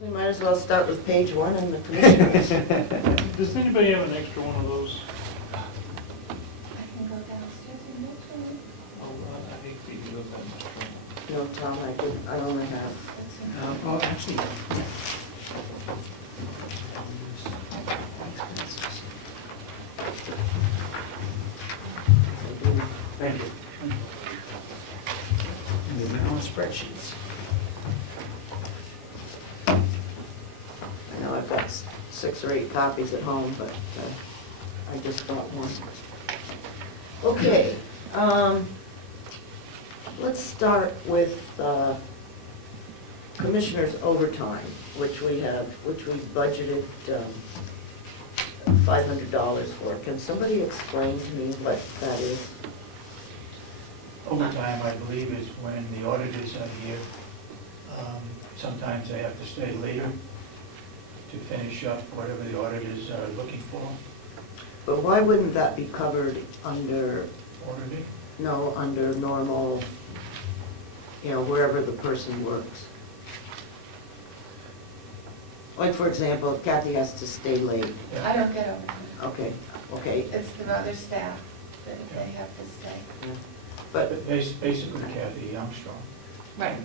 We might as well start with page 1 and the commissioners. Does anybody have an extra one of those? I can go downstairs and get to it. Oh, I hate for you to look at that. No, Tom, I only have, Well, actually, Thank you. movement on spreadsheets. I know I've got 6 or 8 copies at home, but I just bought one. Okay, let's start with commissioners' overtime, which we budgeted $500 for. Can somebody explain to me what that is? Overtime, I believe, is when the auditors are here. Sometimes they have to stay later to finish up whatever the auditors are looking for. But why wouldn't that be covered under, Auditing? no, under normal, wherever the person works? Like, for example, if Kathy has to stay late. I don't get overtime. Okay, It's the other staff that if they have to stay. but, Basically Kathy Armstrong. Right.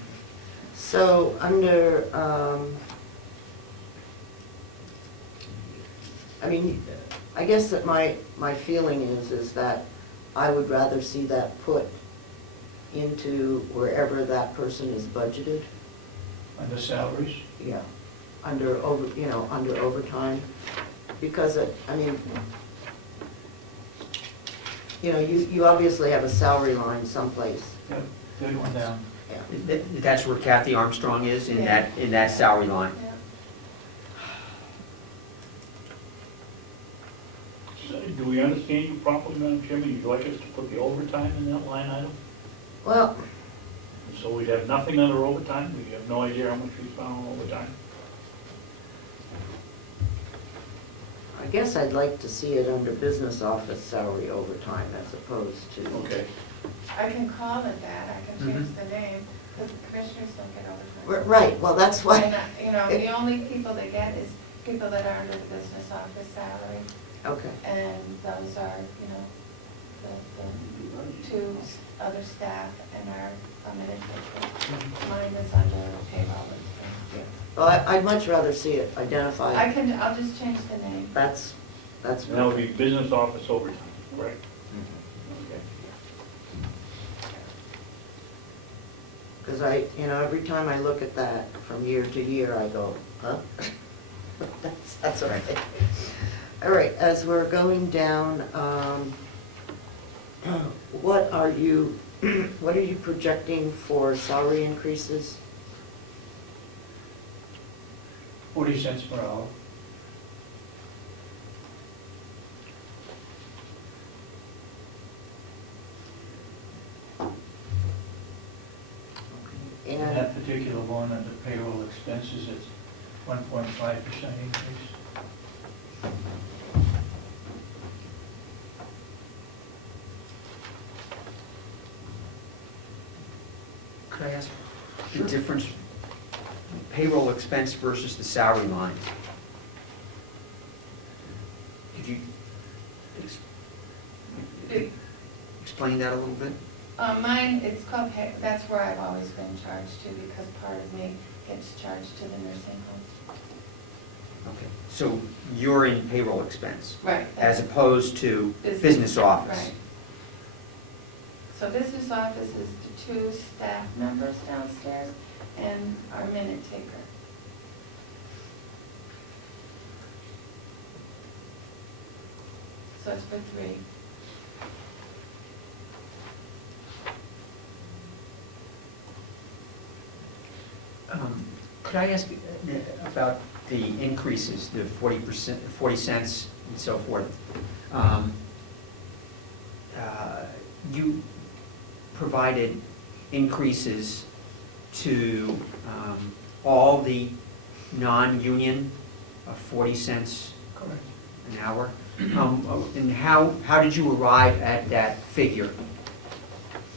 so under, I guess that my feeling is that I would rather see that put into wherever that person is budgeted. Under salaries? Yeah, under overtime, because you obviously have a salary line someplace. Yep, third one down. Yeah. That's where Kathy Armstrong is, in that salary line. Yeah. So, do we understand you properly, Madam Chairman? You'd like us to put the overtime in that line item? Well, So we'd have nothing under overtime? We have no idea how much we spent on overtime? I guess I'd like to see it under business office salary overtime as opposed to. Okay. I can call it that, I can change the name, because the commissioners don't get overtime. Right, well, that's why. And, the only people that get is people that are under the business office salary, Okay, and those are, the 2 other staff and our administrator. Mine is under payroll. well, I'd much rather see it identified. I'll just change the name. That's. And that would be business office overtime, correct? Okay. Because every time I look at that from year to year, I go, huh? That's all right. All right, as we're going down, what are you projecting for salary increases? 40 cents per hour. In And, that particular one, under payroll expenses, it's 1.5% increase. Could I ask the difference, payroll expense versus the salary line? Could you explain that a little bit? Mine, it's called, that's where I've always been charged to, because part of me gets charged to the nursing home. Okay, so you're in payroll expense? Right. As opposed to business office? Right. So business office is the 2 staff members downstairs and our minute taker. So it's for 3. Could I ask about the increases, the 40%, 40 cents and so forth? You provided increases to all the non-union of 40 cents Correct. an hour. And how did you arrive at that figure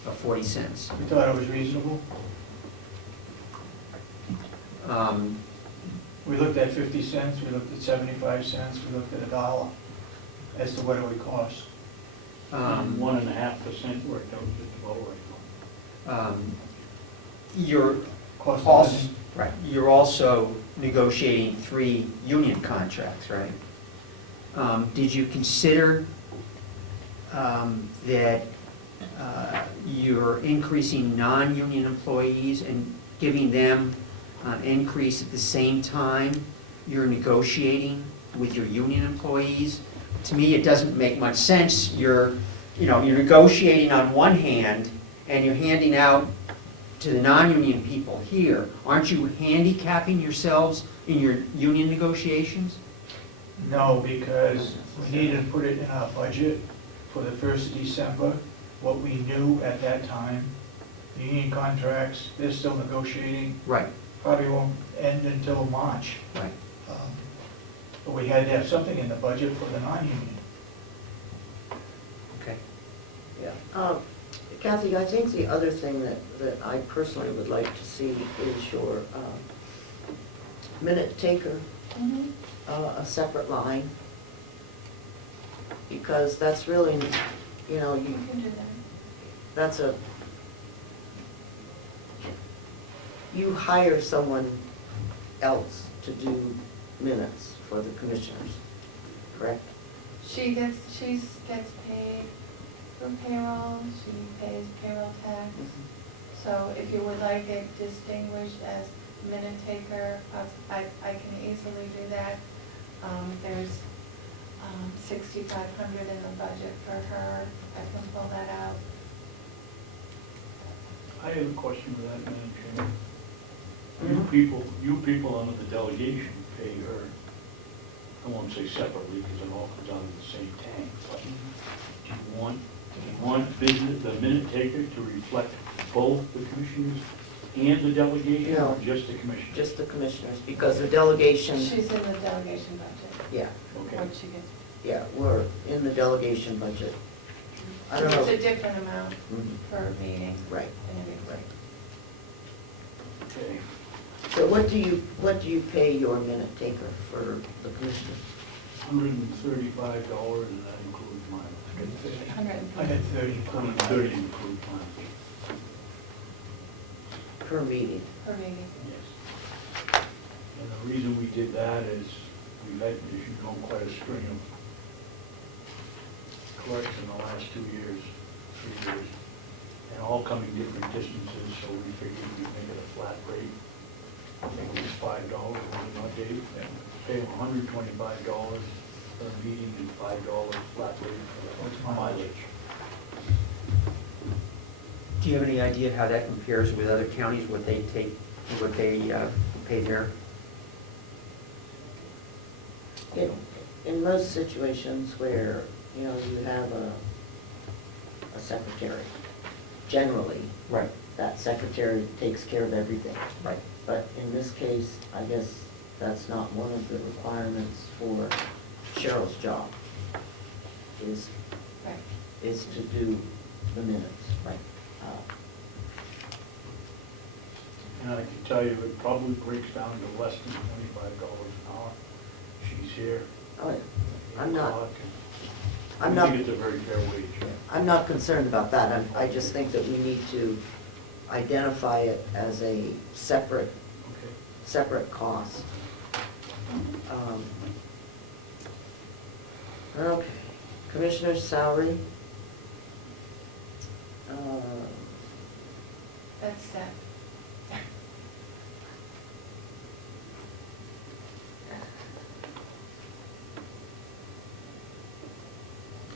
of 40 cents? We thought it was reasonable. We looked at 50 cents, we looked at 75 cents, we looked at $1 as to what it would cost. 1.5% worked out just about right. You're Cost of also, living. right, you're also negotiating 3 union contracts, right? Did you consider that you're increasing non-union employees and giving them an increase at the same time you're negotiating with your union employees? To me, it doesn't make much sense. You're negotiating on one hand, and you're handing out to the non-union people here. Aren't you handicapping yourselves in your union negotiations? No, because we needed to put it in our budget for the 1st of December, what we knew at that time. The union contracts, they're still negotiating, Right, probably won't end until March. right. But we had to have something in the budget for the non-union. Okay. Yeah. Kathy, I think the other thing that I personally would like to see is your minute taker, Mhm. a separate line. Because that's really, You can do that. that's you hire someone else to do minutes for the commissioners, correct? She gets paid for payroll, she pays payroll tax. So if you would like it distinguished as minute taker, I can easily do that. There's 6,500 in the budget for her, I can pull that out. I have a question for that, Madam Chairman. Mhm. You people under the delegation pay her, I won't say separately because it all comes out of the same tank, but do you want business, the minute taker to reflect both the commissioners and the delegation, or No. just the commissioners? Just the commissioners, because the delegation, She's in the delegation budget, yeah, Okay. what she gets. yeah, we're in the delegation budget. I don't know. It's a different amount Mhm. per meeting. Right, and everything. right. Okay. So what do you pay your minute taker for the commissioners? $135, and that includes mileage. 130. $130 includes mileage. Per meeting? Per meeting. Yes. And the reason we did that is we've had, as you know, quite a string of clerks in the last 2 years, 3 years, and all coming different distances, so we figured we'd make it a flat rate. I think it was $5, wasn't it, Dave? Pay them $125 per meeting and $5 flat rate for mileage. Do you have any idea how that compares with other counties, what they pay there? In most situations where, you have a secretary, generally, Right, that secretary takes care of everything. right. But in this case, I guess that's not one of the requirements for Cheryl's job, is Right. to do the minutes. Right. And I can tell you, it probably breaks down to less than $25 an hour. She's here. Oh, yeah. 8 I'm not- o'clock, I'm and not- we think it's a very fair wage. I'm not concerned about that. I just think that we need to identify it as a separate Okay. cost. Okay, commissioner's salary. That's set.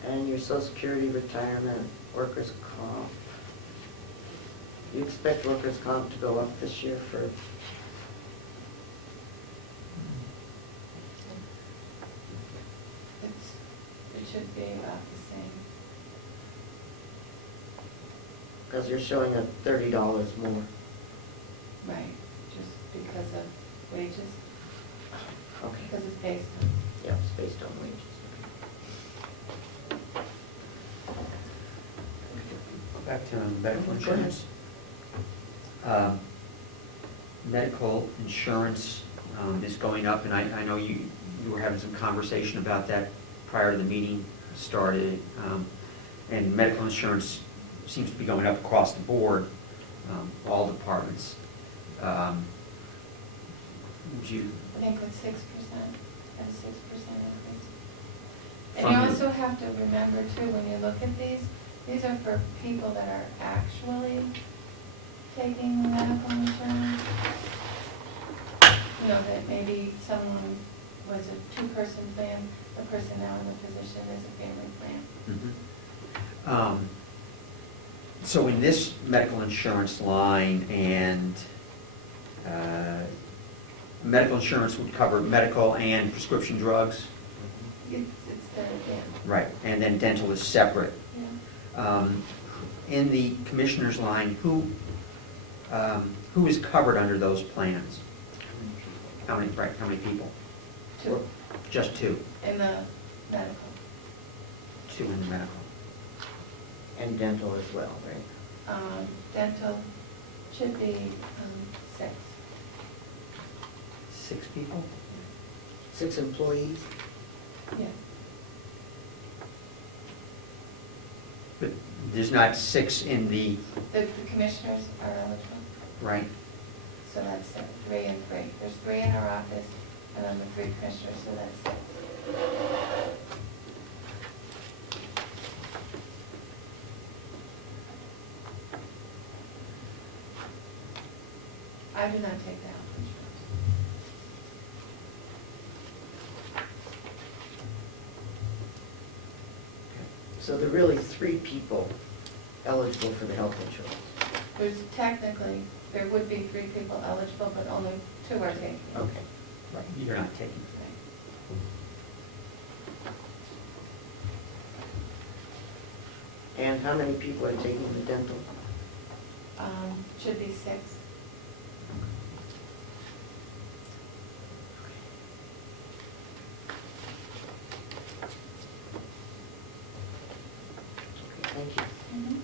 And your social security, retirement, workers' comp. You expect workers' comp to go up this year for, It should be about the same. because you're showing a $30 more. Right, just because of wages, Okay, because it's based on. yeah, it's based on wages. Go back to medical Go ahead. insurance. Medical insurance, is going up, and I know you were having some conversation about that prior to the meeting started. And medical insurance seems to be going up across the board, all departments. Would you, I think with 6%, at a 6% increase. And From you the- also have to remember too, when you look at these are for people that are actually taking medical insurance. You know, that maybe someone was a two-person plan, the person now in the position is a family plan. So in this medical insurance line, and medical insurance would cover medical and prescription drugs? It's the, yeah. Right, and then dental is separate. Yeah. In the commissioner's line, who is covered under those plans? How many people? Two, Just two? in the medical. Two in the medical. And dental as well, right? Dental should be 6. 6 people? 6 employees? Yeah. But there's not 6 in the, The commissioners are eligible, right? so that's 6, 3 and 3. There's 3 in our office, and then the 3 commissioners, so that's 6. I do not take the health insurance. So there are really 3 people eligible for the health insurance. There's technically, there would be 3 people eligible, but only 2 are taking it. Okay. Right. You're not taking. Right. And how many people are taking the dental? Should be 6. Okay, thank you. Mhm.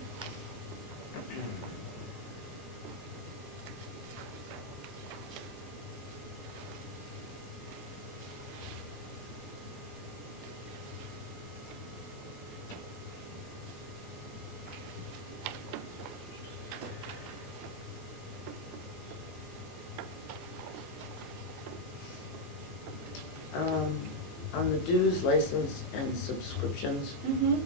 On the dues, license, and subscriptions, Mhm.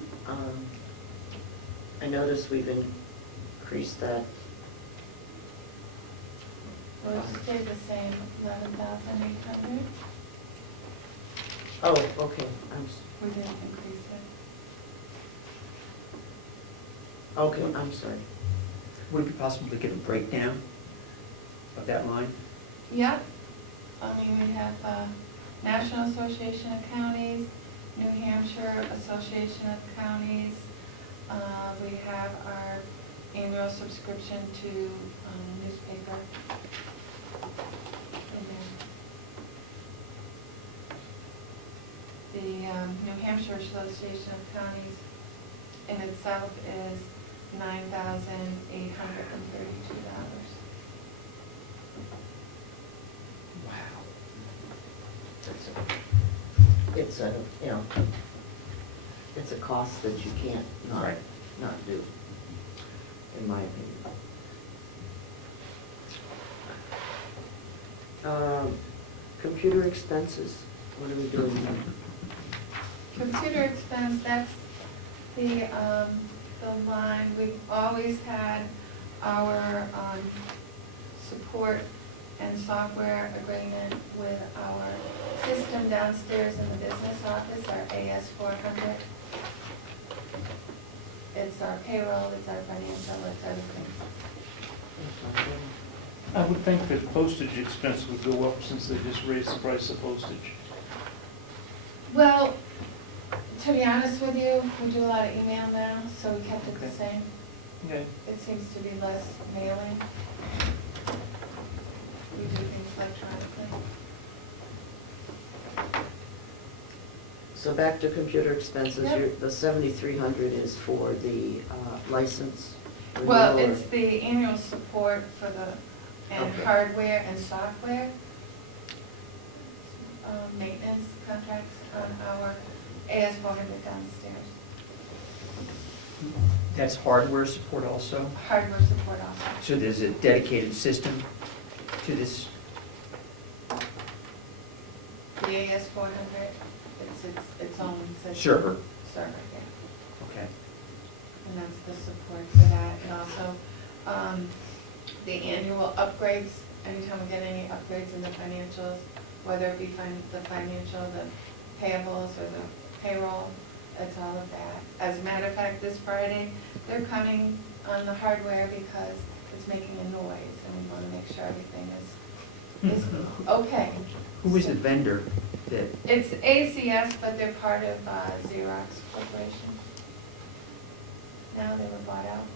I noticed we've increased that. Well, it stayed the same, 11,800. Oh, okay, We didn't increase it. okay, I'm sorry. Would it be possible to get a breakdown of that line? Yep. I mean, we have National Association of Counties, New Hampshire Association of Counties. We have our annual subscription to newspaper. in there. The New Hampshire Association of Counties in itself is $9,832. Wow. It's a, you know, it's a cost that you can't Right. not do, in my opinion. Computer expenses, what are we doing there? Computer expense, that's the line, we've always had our support and software agreement with our system downstairs in the business office, our AS400. It's our payroll, it's our financial, it's everything. I would think that postage expense would go up since they just raised the price of postage. Well, to be honest with you, we do a lot of email now, so we kept it the Okay. same. Okay. It seems to be less mailing. We do things electronically. So back to computer expenses, Yep. the 7,300 is for the license? Well, renewal, or- it's the annual support for the, and Okay. hardware and software. maintenance contracts on our AS400 downstairs. That's hardware support also? Hardware support also. So there's a dedicated system to this? The AS400, it's its own system. Server. Server, yeah. Okay. And that's the support for that. And also, the annual upgrades, anytime we get any upgrades in the financials, whether it be the financial, the payables, or the payroll, it's all of that. As a matter of fact, this Friday, they're coming on the hardware because it's making a noise, and we want to make sure everything is okay. Who is the vendor that, It's ACS, but they're part of Xerox Corporation. Now they were bought out.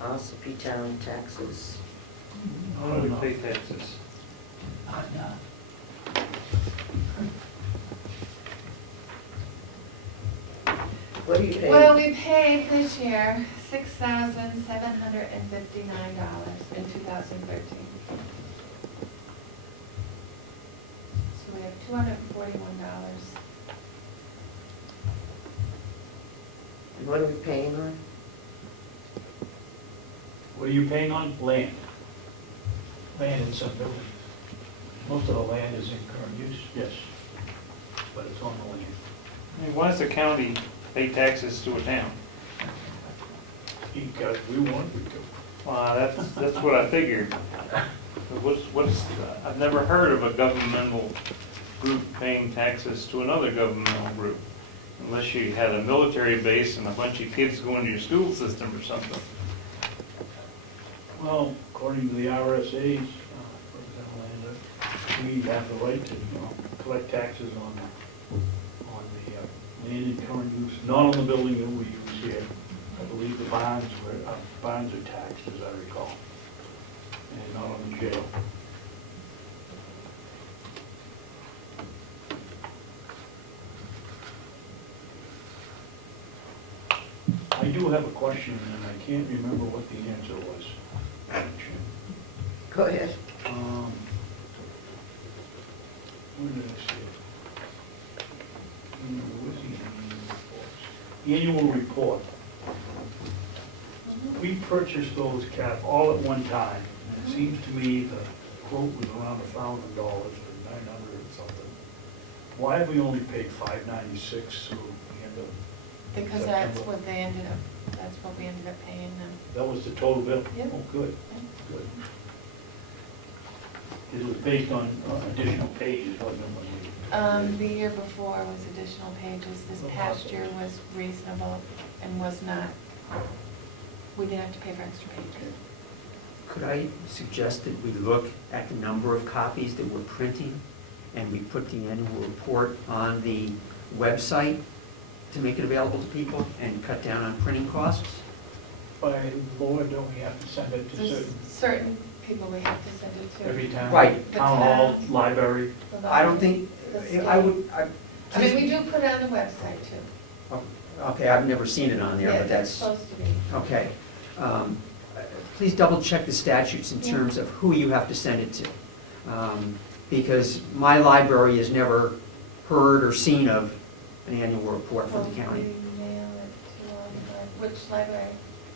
Ossipee Town taxes. How do we pay taxes? What do you pay? Well, we paid this year $6,759 in 2013. So we have $241. And what are we paying on? What are you paying on? Land. Land and some buildings. Most of the land is in current use. Yes. But it's on the land. I mean, why does the county pay taxes to a town? Because we want to. That's what I figured. I've never heard of a governmental group paying taxes to another governmental group, unless you had a military base and a bunch of kids going to your school system or something. Well, according to the RSA's, for example, we have the right to, collect taxes on the land in current use, not on the building that we use here. I believe the barns are taxed, as I recall, and not on the jail. I do have a question, and I can't remember what the answer was. Go ahead. Where did I see it? Where's the annual report? We purchased those, Cap, all at one time, and it seems to me the quote was around $1,000 or $900 or something. Why have we only paid $596 through the end of Because that's what we ended up paying them. That was the total bill? Yep. Oh, good, good. It was based on additional pages, wasn't it? The year before was additional pages. This past year was reasonable and was not, we didn't have to pay for extra pages. could I suggest that we look at the number of copies that we're printing, and we put the annual report on the website to make it available to people and cut down on printing costs? By law, don't we have to send it to There's certain people we have to send it to. every town? Right. The Town hall, town, library. the I don't think, the I state. would, I mean, we do put it on the website too. okay, I've never seen it on there, Yeah, but that's that's, supposed to be. okay. Please double check the statutes in Yeah. terms of who you have to send it to. Because my library has never heard or seen of an annual report from the Well, county. we mail it to all the, which library?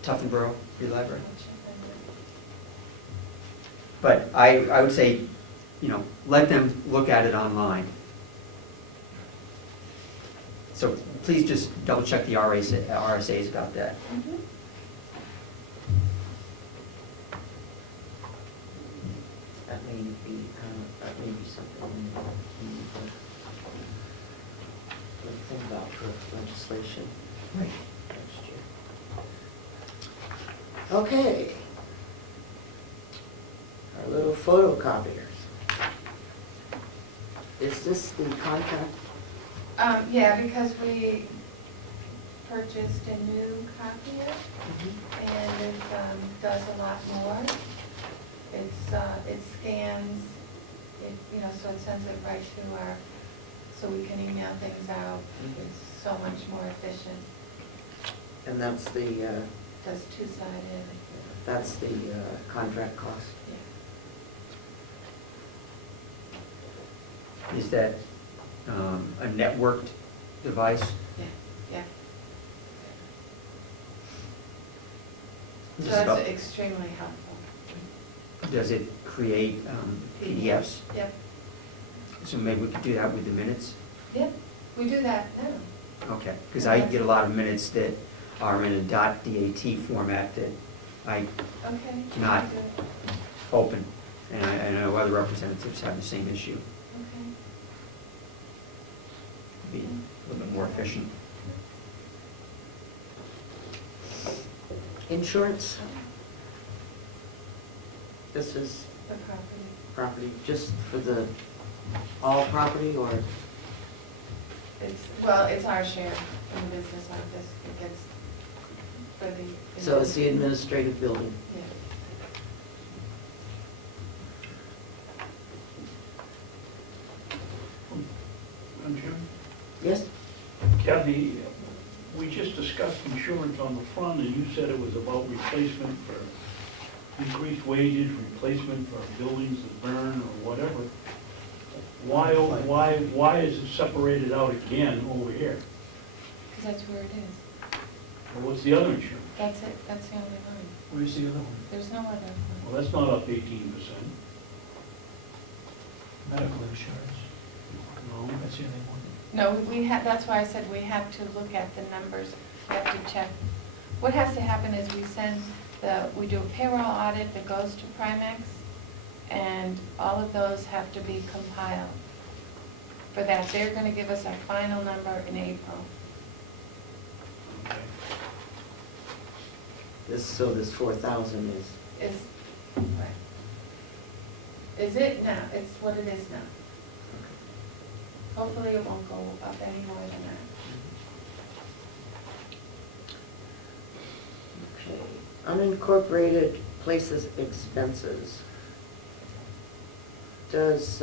Tuftonboro Free Library. Which library? But I would say, let them look at it online. So please just double check the RSAs about that. Mhm. That may be something we need to think about for legislation Right. next year. Okay. Our little photocopiers. Is this the contract? Yeah, because we purchased a new copier and it does a lot more. It scans, it it sends it right to our, so we can email things out. It's so much more efficient. And that's the, Does two-sided, that's the contract cost. yeah. Is that a networked device? Yeah, yeah. So Just about- that's extremely helpful. Does it create PDFs? Yep, So maybe we could do that with the minutes? yep, we do that now. Okay, because I get a lot of minutes that are in a .dat format that I Okay. Not- we do it. open, and I know other representatives have the same issue. Okay. Be a little bit more efficient. Insurance, this is The property. property, just for the, all property, or? It's our share in the business office. It gets for the. So it's the administrative building. Yeah. Madam Chairman? Yes? Kathy, we just discussed insurance on the front, and you said it was about replacement for increased wages, replacement for buildings that burn or whatever. Why is it separated out again over here? Because that's where it is. Well, what's the other insurance? That's it. That's the only line. Where's the other one? There's no other line. Well, that's not up 18%. Medical insurance, No. that's the only one. No, we have, that's why I said we have to look at the numbers, we have to check. What has to happen is we do a payroll audit that goes to Primex, and all of those have to be compiled. For that, they're gonna give us our final number in April. Okay. So this 4,000 is, Right. Is it now? It's what it is now. Hopefully it won't go up any more than that. okay. Unincorporated places expenses. Does,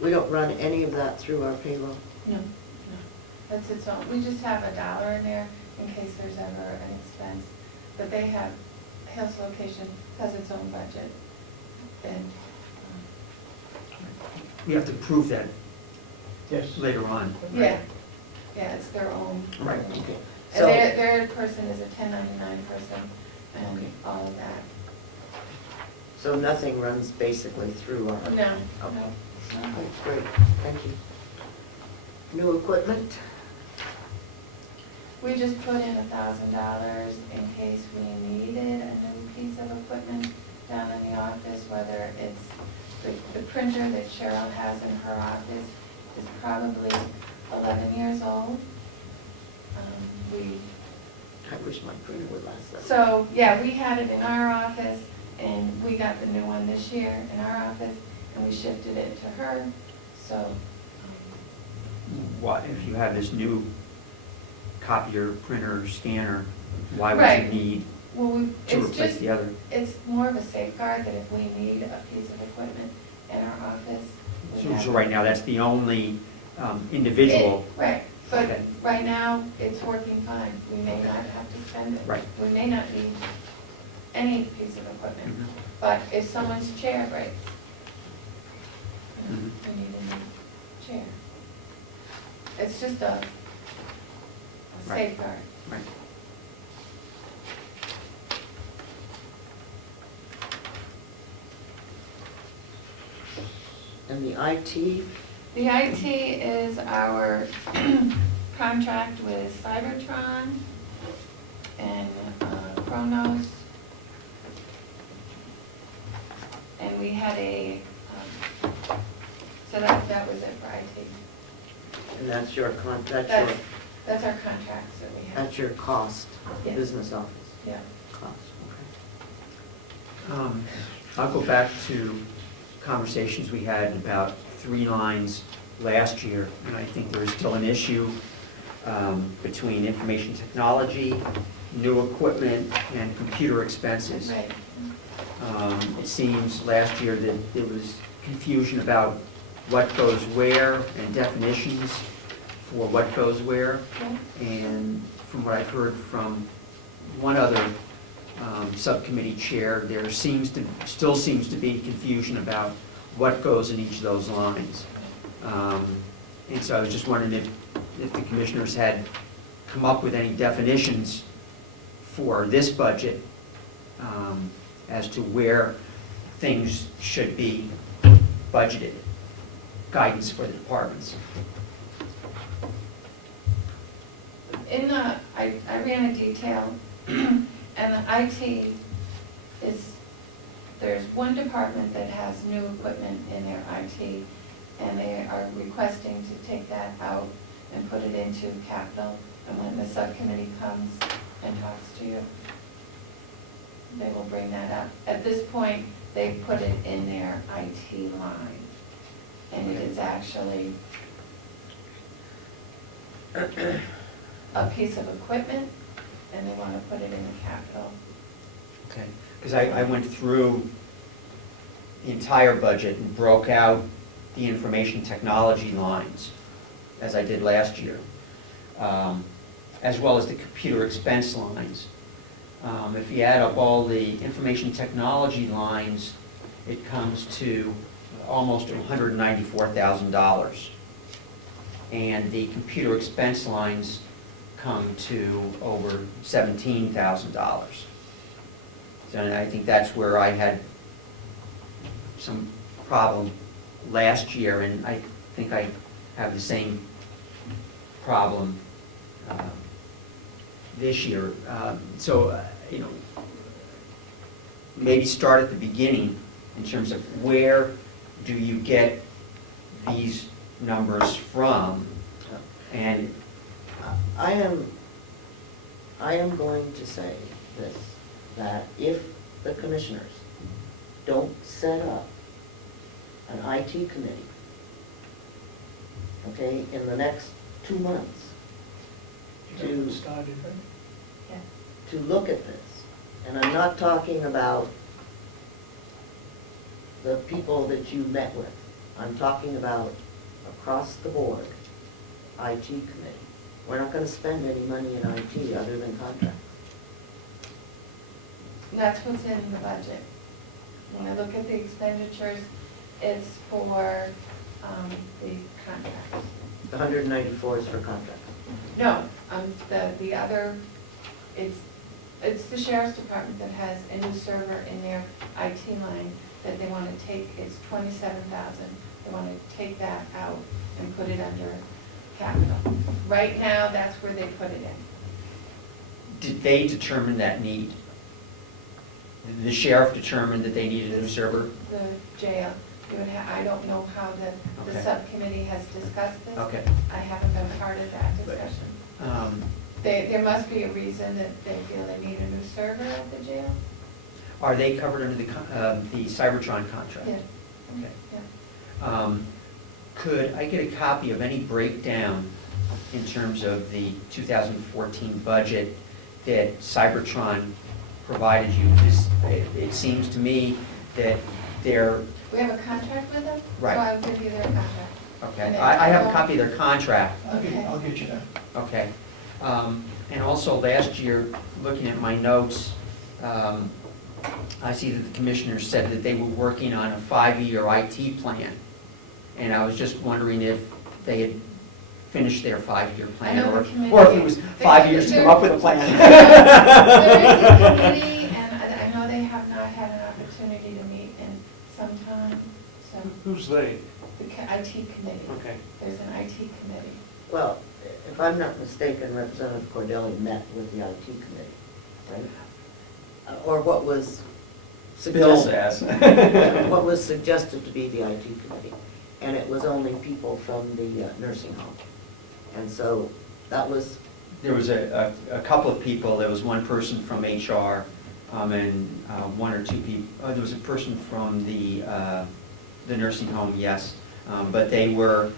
we don't run any of that through our payroll? No. That's its own, we just have $1 in there in case there's ever an expense. But they have, Hill's location has its own budget. And, We have to prove that Yes. later on. yeah, it's their own. Right. Okay. And So, their person is a 1099 person and all of that. so nothing runs basically through our? No, Okay. no. Okay, great, thank you. New equipment? We just put in $1,000 in case we needed a new piece of equipment down in the office, whether it's the printer that Cheryl has in her office is probably 11 years old. I wish my printer would last that. So, yeah, we had it in our office, and we got the new one this year in our office, and we shifted it to her, so. Why, if you have this new copier, printer, scanner, why would Right. you need Well, to it's replace just, the other? it's more of a safeguard that if we need a piece of equipment in our office, we have. So right now, that's the only individual. Right, but Okay. right now, it's working fine. We may not have to spend it. Right. We may not need any piece of equipment. Mhm. But if someone's chair breaks, Mhm. we need a new chair. It's just a Right. safeguard. Right. And the IT, The IT is our contract with Cybertron and Chronos. And we had so that was it for IT. and that's your That's our contracts that we have. that's your cost, Yeah. business office Yeah. cost, okay. I'll go back to conversations we had about 3 lines last year, and I think there is still an issue between information technology, new equipment, and computer expenses. Right. It seems last year that there was confusion about what goes where and definitions for what goes where. Yeah. And from what I've heard from one other subcommittee chair, there still seems to be confusion about what goes in each of those lines. And so I was just wondering if the commissioners had come up with any definitions for this budget as to where things should be budgeted, guidance for the departments. I ran a detail, and the IT there's one department that has new equipment in their IT, and they are requesting to take that out and put it into capital, and when the subcommittee comes and talks to you, they will bring that up. At this point, they put it in their IT line, and it is actually a piece of equipment, and they want to put it in the capital. Okay, because I went through the entire budget and broke out the information technology lines, as I did last year, as well as the computer expense lines. If you add up all the information technology lines, it comes to almost $194,000. And the computer expense lines come to over $17,000. So I think that's where I had some problem last year, and I think I have the same problem this year. You know, maybe start at the beginning in terms of where do you get these numbers from? And I am going to say this, that if the commissioners don't set up an IT committee, okay, in the next 2 months, to look at this, and I'm not talking about the people that you met with, I'm talking about across the board, IT committee. We're not gonna spend any money in IT other than contract. That's what's in the budget. When I look at the expenditures, it's for the contracts. The 194 is for contract. No, the other, it's the sheriff's department that has a new server in their IT line that they want to take, it's $27,000. They want to take that out and put it under capital. Right now, that's where they put it in. did they determine that need? Did the sheriff determine that they needed a new server? The jail. I don't know how the Okay. subcommittee has discussed this. Okay. I haven't been part of that discussion. There must be a reason that they feel they need a new server at the jail. Are they covered under the Cybertron contract? Yeah. Okay. Yeah. Could I get a copy of any breakdown in terms of the 2014 budget that Cybertron provided you? Because it seems to me that they're... We have a contract with them? Right. So I'll give you their contract. Okay, I have a copy of their contract. I'll get you that. Okay. And also last year, looking at my notes, I see that the commissioners said that they were working on a 5-year IT plan. And I was just wondering if they had finished their 5-year plan, I know or the committee- or if it was 5 years to come up with a plan. There is a committee, and I know they have not had an opportunity to meet in some time, so, Who's they? the IT committee. Okay. There's an IT committee. Well, if I'm not mistaken, Representative Cordelli met with the IT committee, right? Or what was Bill suggested. says. What was suggested to be the IT committee. And it was only people from the nursing home. And so that was, There was a couple of people. There was one person from HR, and one or two people. There was a person from the nursing home, yes, but they were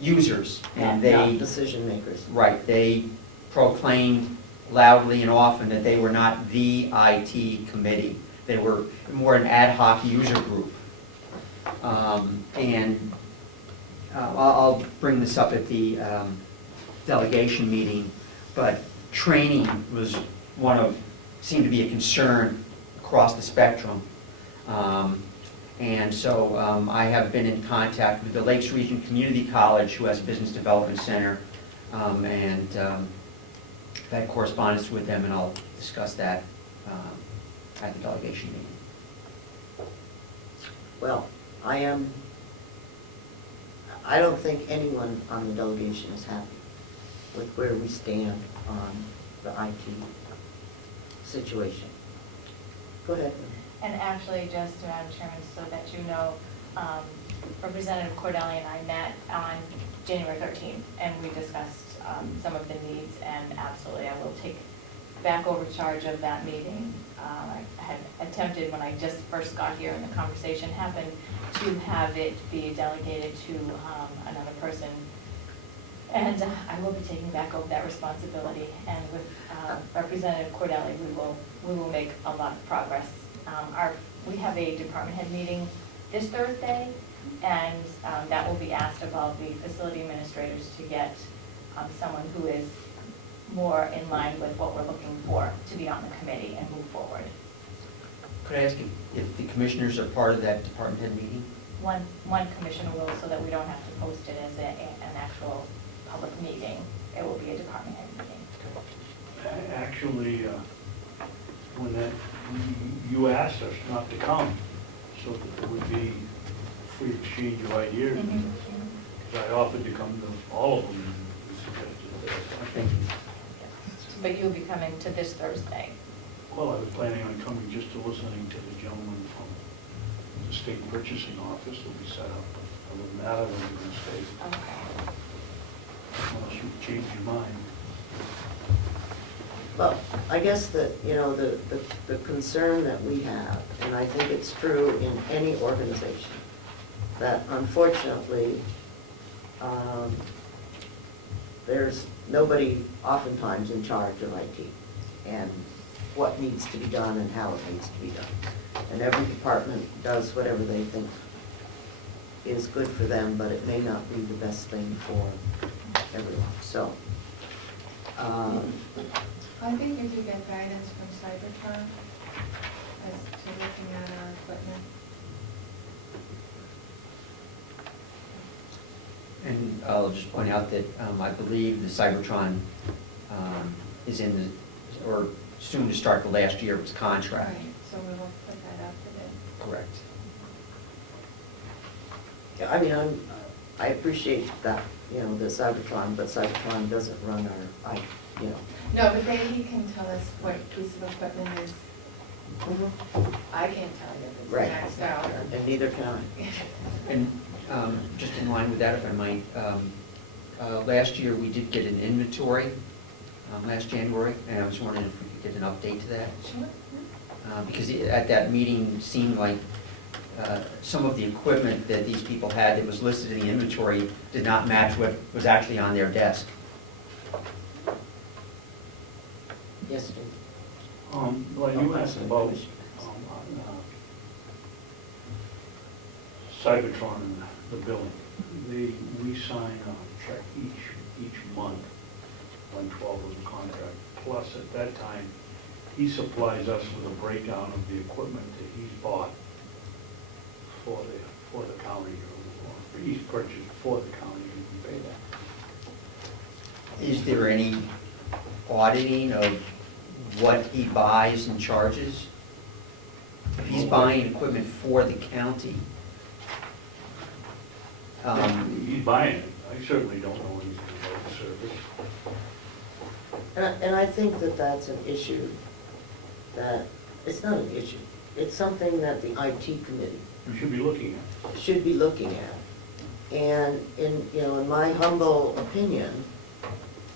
users, and not they decision makers. right. They proclaimed loudly and often that they were not the IT committee. They were more an ad hoc user group. And I'll bring this up at the delegation meeting, but training was seemed to be a concern across the spectrum. And so I have been in contact with the Lakes Region Community College, who has a business development center, and had correspondence with them, and I'll discuss that at the delegation meeting. Well, I don't think anyone on the delegation is happy with where we stand on the IT situation. Go ahead. And actually, just, Madam Chairman, so that you know, Representative Cordelli and I met on January 13th, and we discussed some of the needs, and absolutely, I will take back over charge of that meeting. I had attempted, when I just first got here and the conversation happened, to have it be delegated to another person. And I will be taking back over that responsibility, and with Representative Cordelli, we will make a lot of progress. We have a department head meeting this Thursday, and that will be asked about the facility administrators to get someone who is more in line with what we're looking for to be on the committee and move forward. Could I ask if the commissioners are part of that department head meeting? One commissioner will, so that we don't have to post it as an actual public meeting. It will be a department head meeting. Actually, when you asked us not to come, so that there would be free exchange of ideas. I offered to come to all of them and suggested that. Thank you. But you'll be coming to this Thursday. Well, I was planning on coming just to listening to the gentleman from the state purchasing office that we set up. Other than that, I wasn't going to stay, Okay. unless you change your mind. Well, I guess that, the concern that we have, and I think it's true in any organization, that unfortunately, there's nobody oftentimes in charge of IT and what needs to be done and how it needs to be done. And every department does whatever they think is good for them, but it may not be the best thing for everyone. So, I think you could get guidance from Cybertron as to looking at our equipment. And I'll just point out that I believe the Cybertron is or soon to start the last year of its contract. Right, so we will put that out to bid. Correct. yeah, I mean, I appreciate that, the Cybertron, but Cybertron doesn't run our, No, but then he can tell us what piece of equipment is, I can't tell you if it's Right. maxed out or. and neither can I. And just in line with that, if I might, last year we did get an inventory, last January, and I was wondering if we could get an update to that. Sure. Because at that meeting, it seemed like some of the equipment that these people had that was listed in the inventory did not match what was actually on their desk. Yes, Steve. Well, you asked about Cybertron and the billing. We sign a check each month, 1/12 of the contract. Plus, at that time, he supplies us with a breakdown of the equipment that he's bought for the county, or he's purchased for the county, and we pay that. Is there any auditing of what he buys and charges? If he's buying equipment for the county, He's buying it. I certainly don't know anything about the service. And I think that that's an issue it's not an issue. It's something that the IT committee You should be looking at. should be looking at. And in my humble opinion,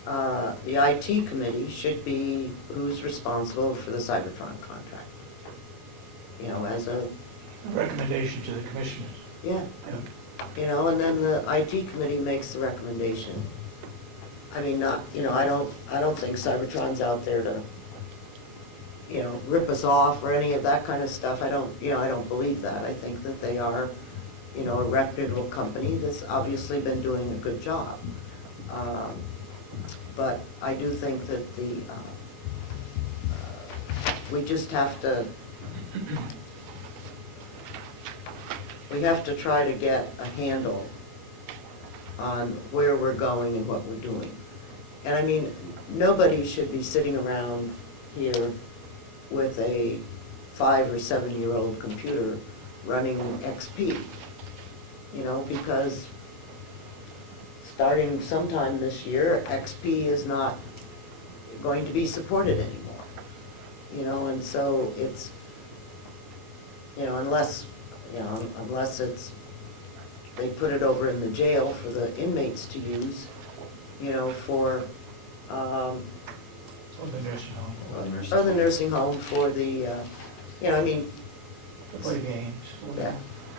the IT committee should be who's responsible for the Cybertron contract. As a, Recommendation to the commissioners. yeah, and then the IT committee makes the recommendation I mean, not, I don't think Cybertron's out there to, rip us off or any of that kind of stuff. I don't believe that. I think that they are, a reputable company that's obviously been doing a good job. But I do think that we just have to, try to get a handle on where we're going and what we're doing. And I mean, nobody should be sitting around here with a 5 or 7-year-old computer running XP, because starting sometime this year, XP is not going to be supported anymore, and so it's, unless it's, they put it over in the jail for the inmates to use, for, Or the nursing home. or the nursing home for the, I mean, Play games. yeah,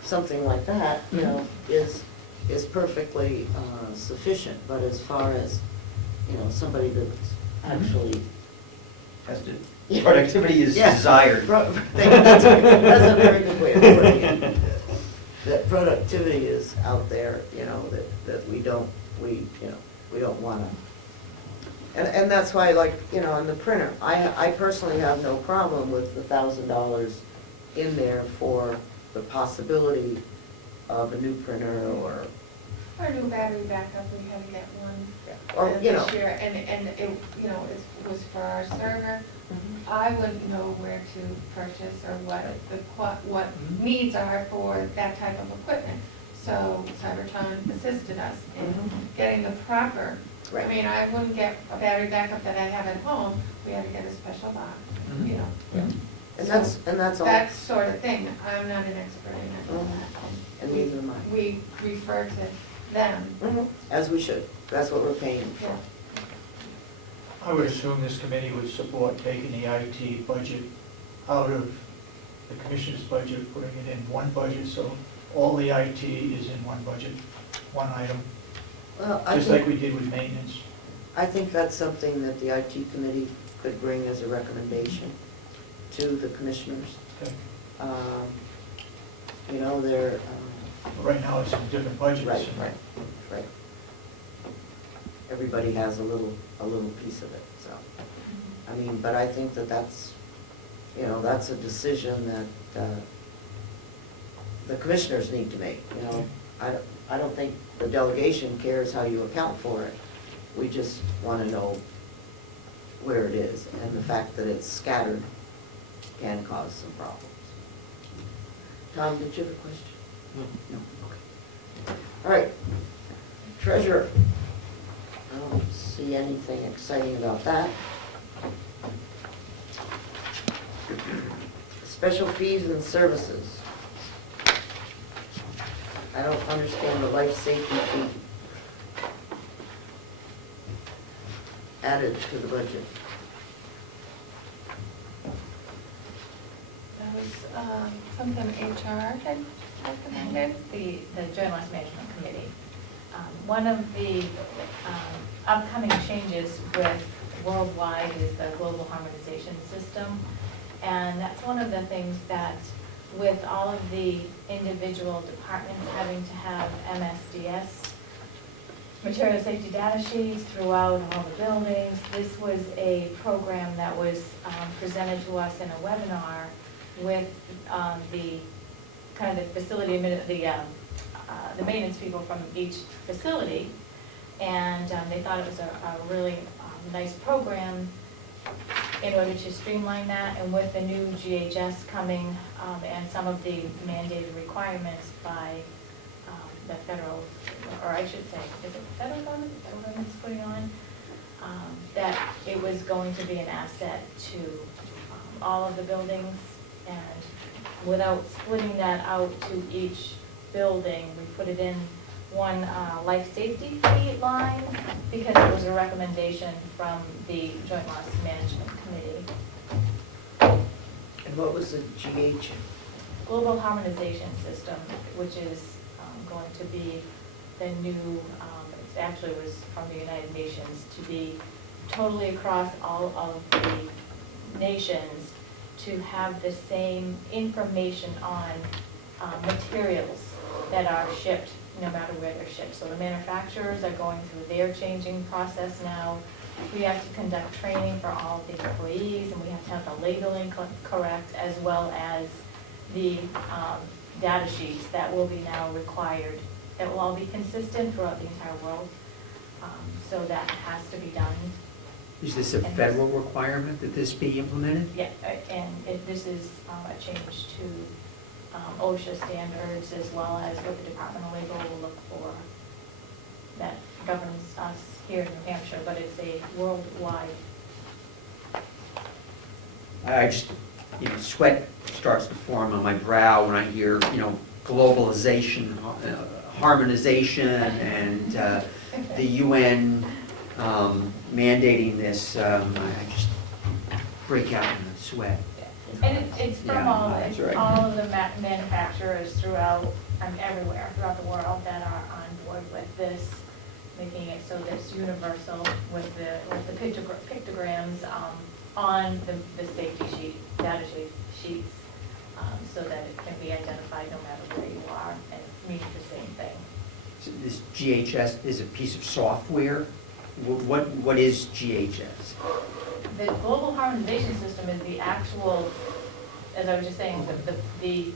something like that, is perfectly sufficient. But as far as, somebody that's actually, Has to, Yeah. productivity is Yeah. desired. That's a very good way of putting it. That productivity is out there, that we don't want to. And that's why, like, on the printer, I personally have no problem with the $1,000 in there for the possibility of a new printer or Our new battery backup, we had to get one. Or, This year, and it, it was for our server. I wouldn't know where to purchase or what needs are for that type of equipment. So Cybertron assisted us in getting the proper, Right. I mean, I wouldn't get a battery backup that I have at home, we had to get a special box, And that's all. That sort of thing, I'm not an expert in it. And neither am I. We refer to them, As we should. That's what we're paying for. yeah. I would assume this committee would support taking the IT budget out of the commissioner's budget, putting it in one budget, so all the IT is in one budget, one item, Well, just like we did with maintenance. I think that's something that the IT committee could bring as a recommendation to the commissioners. Okay. They're, But right now, it's in different budgets. right. Everybody has a little piece of it, so. I mean, but I think that's a decision that the commissioners need to make, I don't think the delegation cares how you account for it. We just want to know where it is, and the fact that it's scattered can cause some problems. Tom, did you have a question? No. Okay. All right. Treasurer. I don't see anything exciting about that. Special fees and services. I don't understand the life safety fee added to the budget. That was something HR had recommended. The Joint Loss Management Committee. One of the upcoming changes with worldwide is the global harmonization system. And that's one of the things that, with all of the individual departments having to have MSDS, material safety data sheets throughout all the buildings, this was a program that was presented to us in a webinar with the kind of the facility, the maintenance people from each facility, and they thought it was a really nice program in order to streamline that. And with the new GHS coming and some of the mandated requirements by the federal, or I should say, is it the federal government? The federal government's putting on, that it was going to be an asset to all of the buildings, and without splitting that out to each building, we put it in one life safety fee line because it was a recommendation from the Joint Loss Management Committee. And what was the GH? Global Harmonization System, which is going to be the new, actually was from the United Nations, to be totally across all of the nations, to have the same information on materials that are shipped, no matter where they're shipped. So the manufacturers are going through their changing process now. We have to conduct training for all of the employees, and we have to have the labeling correct, as well as the data sheets that will be now required, that will all be consistent throughout the entire world. So that has to be done. Is this a federal requirement that this be implemented? Yeah, and this is a change to OSHA standards, as well as what the Department of Labor will look for, that governs us here in New Hampshire, but it's a worldwide. I just, sweat starts to form on my brow when I hear, globalization, harmonization, and the UN mandating this. I just break out in a sweat. And it's from Yeah, that's right. all of the manufacturers throughout, everywhere, throughout the world that are on board with this, making it so that it's universal with the pictograms on the safety sheet, data sheets, so that it can be identified no matter where you are, and it means the same thing. So this GHS is a piece of software. What is GHS? The global harmonization system is the actual, as I was just saying, the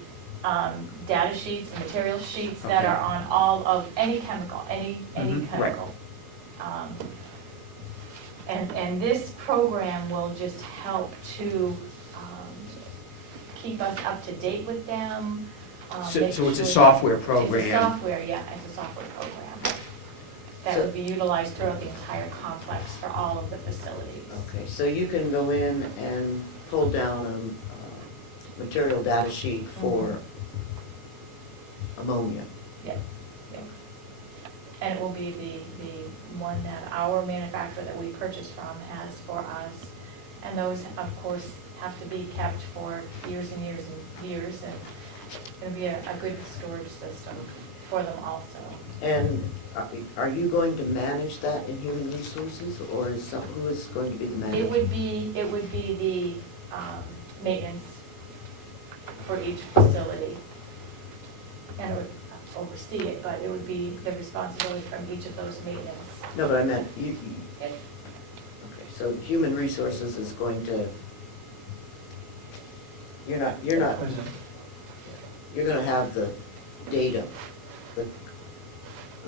data sheets, material sheets that Okay. are on all of any chemical, any Mhm, right. chemical. And this program will just help to keep us up to date with them. So make it's a sure software that- program. It's a software, yeah, it's a software program that would be utilized throughout the entire complex for all of the facilities. Okay, so you can go in and pull down a material data sheet for ammonia. Yeah, yeah. And it will be the one that our manufacturer that we purchase from has for us. And those, of course, have to be kept for years and years and years, and it'll be a good storage system for them also. And are you going to manage that in human resources, or who is going to be the manager? It would be the maintenance for each facility. And it would oversee it, but it would be the responsibility from each of those maintenance. No, but I meant, you, Yep. okay, so human resources is going to, you're gonna have the data, the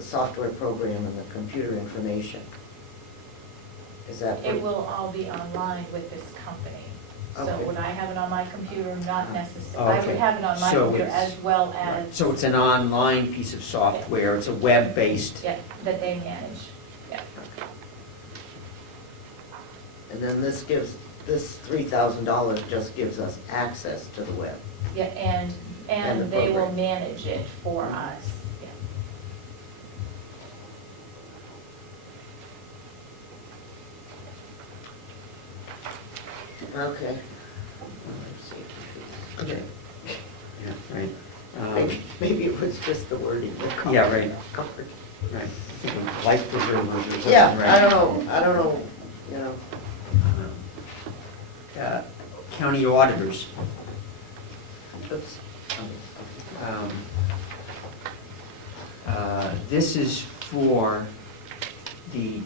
software program and the computer information. Is that? It will all be online with this company. So Okay. would I have it on my computer? Not necessarily. I would Okay. have it on my So computer it's- as well as. So it's an online piece of software, it's a web-based. Yeah, that they manage, yeah. And then this $3,000 just gives us access to the web. Yeah, And the and they will program. manage it for us, yeah. Okay. Okay. Yeah, right. Maybe it was just the wording that caught Yeah, right. me off guard. Right. I think of life preservers or something, Yeah, right? I don't know, you know. County auditors. Oops. This is for in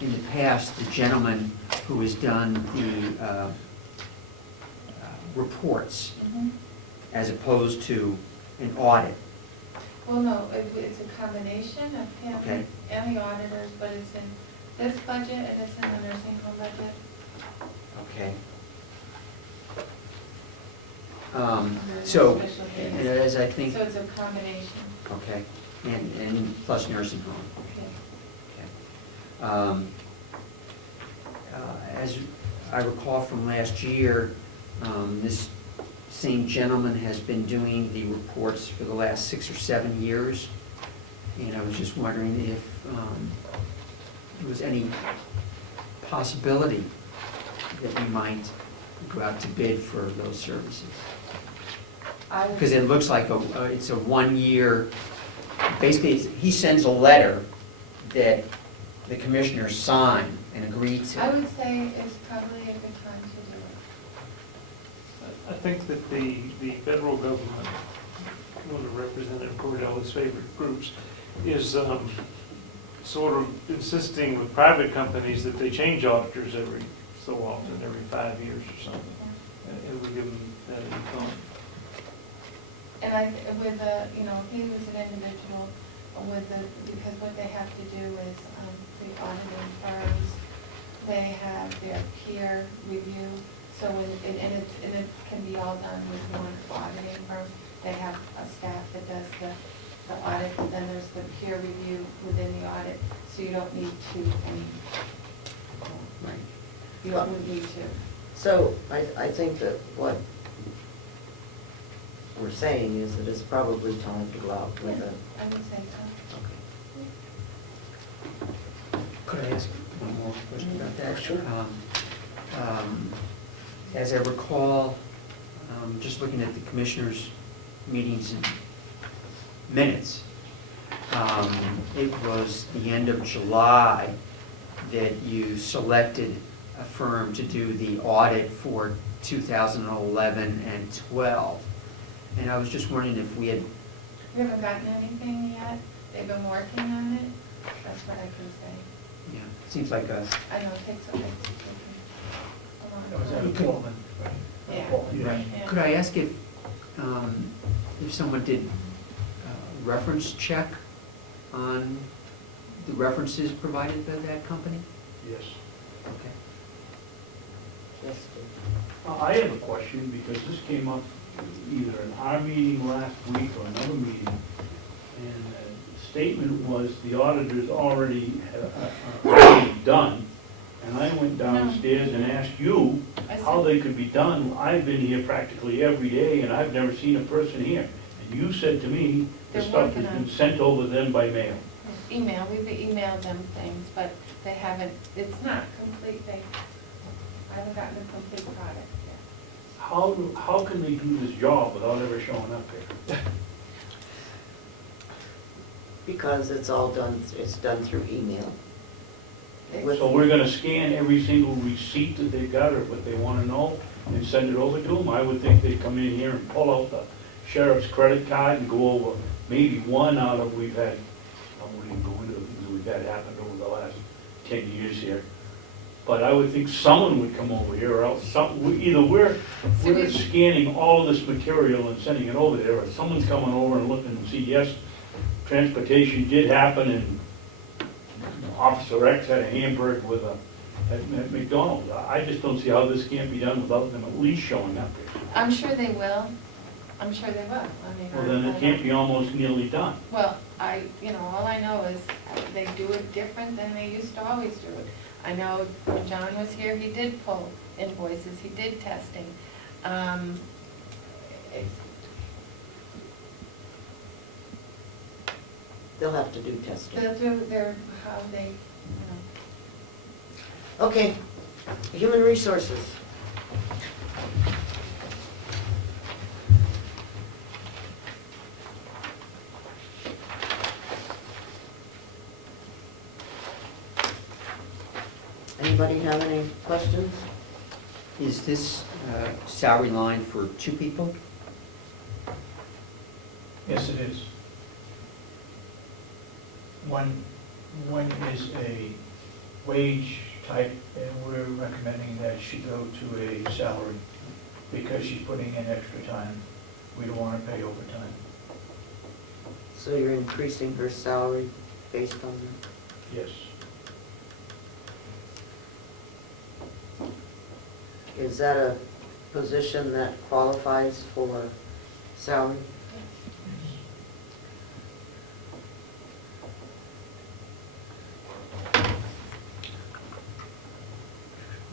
the past, the gentleman who has done the reports Mhm. as opposed to an audit. Well, no, it's a combination of him Okay. and the auditors, but it's in this budget and it's in the nursing home budget. Okay. And So, there's special and things. as I think, So it's a combination. okay, and plus nursing home. Okay. Okay. As I recall from last year, this same gentleman has been doing the reports for the last 6 or 7 years. And I was just wondering if there was any possibility that we might go out to bid for those services. Because it looks like it's a 1 year, basically, he sends a letter that the commissioners sign and agree to? I would say it's probably a good time to do it. I think that the federal government, one of Representative Cordella's favorite groups, is sort of insisting with private companies that they change auditors every so often, every 5 years or something. And we give them that income. And with he was an individual because what they have to do is, the auditing firms, they have their peer review. So and it can be all done with one auditing firm. They have a staff that does the audit, and then there's the peer review within the audit, so you don't need two anymore. Right. You don't need two. So I think that what we're saying is that it's probably time to go out with a, I would say so. Could I ask one more question about that? Sure. As I recall, just looking at the commissioners' meetings and minutes, it was the end of July that you selected a firm to do the audit for 2011 and 12. And I was just wondering if we had, We haven't gotten anything yet. They've been working on it. That's what I can say. yeah, seems like a, I know it takes a long That was time. at Portland, right? Yeah. Portland. right. Yeah. Could I ask if someone did a reference check on the references provided by that company? Yes. Okay. yes, Steve. I have a question, because this came up either in our meeting last week or another meeting, and the statement was the auditors already done, and I went downstairs and asked you how they could be done. I've been here practically every day, and I've never seen a person here. And you said to me, the They're stuff has working on been it. sent over them by mail. Email, we've emailed them things, but they haven't, it's not complete, I haven't gotten a complete product yet. How can they do this job without ever showing up here? Because it's all done, it's done through email. It's- So we're gonna scan every single receipt that they've got, or what they wanna know, and send it over to them? I would think they'd come in here and pull out the sheriff's credit card and go over maybe one out of, we've had, I won't even go into the things that we've had happen over the last 10 years here. But I would think someone would come over here, or else either we're scanning all of this material and sending it over there, or someone's coming over and looking and see, yes, transportation did happen, and Officer X had a hamburger with at McDonald's. I just don't see how this can't be done without them at least showing up here. I'm sure they will. I'm sure they will. I mean, Well, then it can't be almost nearly done. Well, all I know is they do it different than they used to always do it. I know when John was here, he did pull invoices, he did testing. They'll have to do testing. They'll do how they, Okay, human resources. Anybody have any questions? Is this salary line for two people? Yes, it is. One is a wage type, and we're recommending that she go to a salary because she's putting in extra time. We don't want to pay overtime. So you're increasing her salary based on that? Yes. Is that a position that qualifies for salary?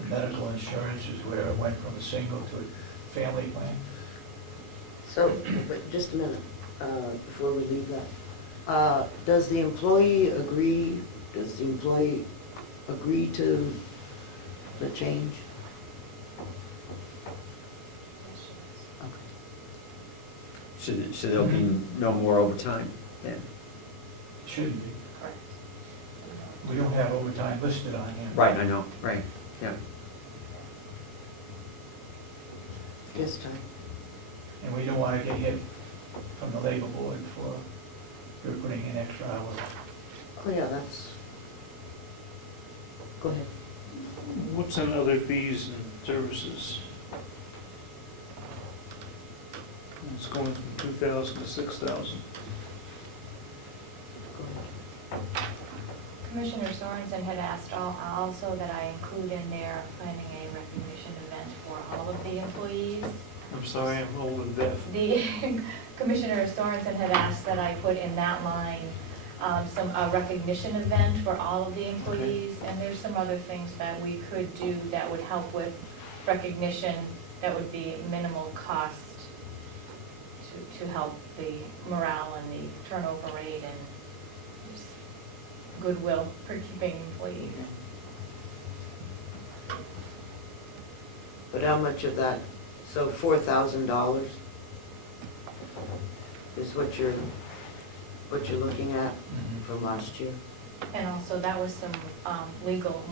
Medical insurance is where it went from a single to a family plan. So, but just a minute, before we leave that. Does the employee agree to the change? So there'll be no more overtime then? Shouldn't be. We don't have overtime listed on here. Right, I know, right, yeah. Yes, Tom? And we don't want to get hit from the labor board for putting in extra hours. Oh, yeah, that's, go ahead. What's in other fees and services? It's going from 2,000 to 6,000. Commissioner Sorensen had asked also that I include in there planning a recognition event for all of the employees. I'm sorry, I'm old and deaf. The Commissioner Sorensen had asked that I put in that line a recognition event for all of the employees, and there's some other things that we could do that would help with recognition, that would be minimal cost to help the morale and the turnover rate and just goodwill for keeping employees. But how much of that, so $4,000 is what you're looking at from last year? And also, that was some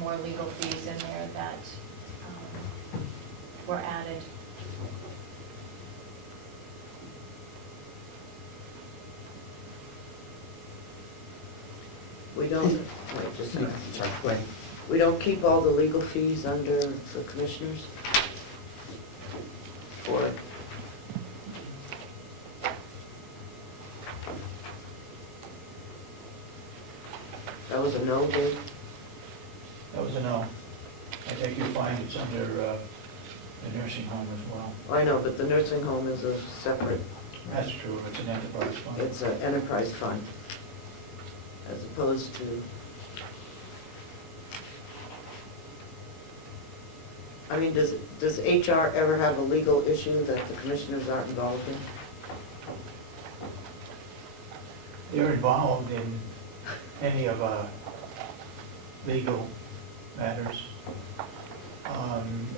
more legal fees in there that were added. We don't, wait, just a second. Sorry, go ahead. We don't keep all the legal fees under the commissioners? Or, that was a no bid? That was a no. I think you'll find it's under the nursing home as well. I know, but the nursing home is a separate, That's true, it's an enterprise fund. it's an enterprise fund, as opposed to, I mean, does HR ever have a legal issue that the commissioners aren't involved in? They're involved in any of our legal matters.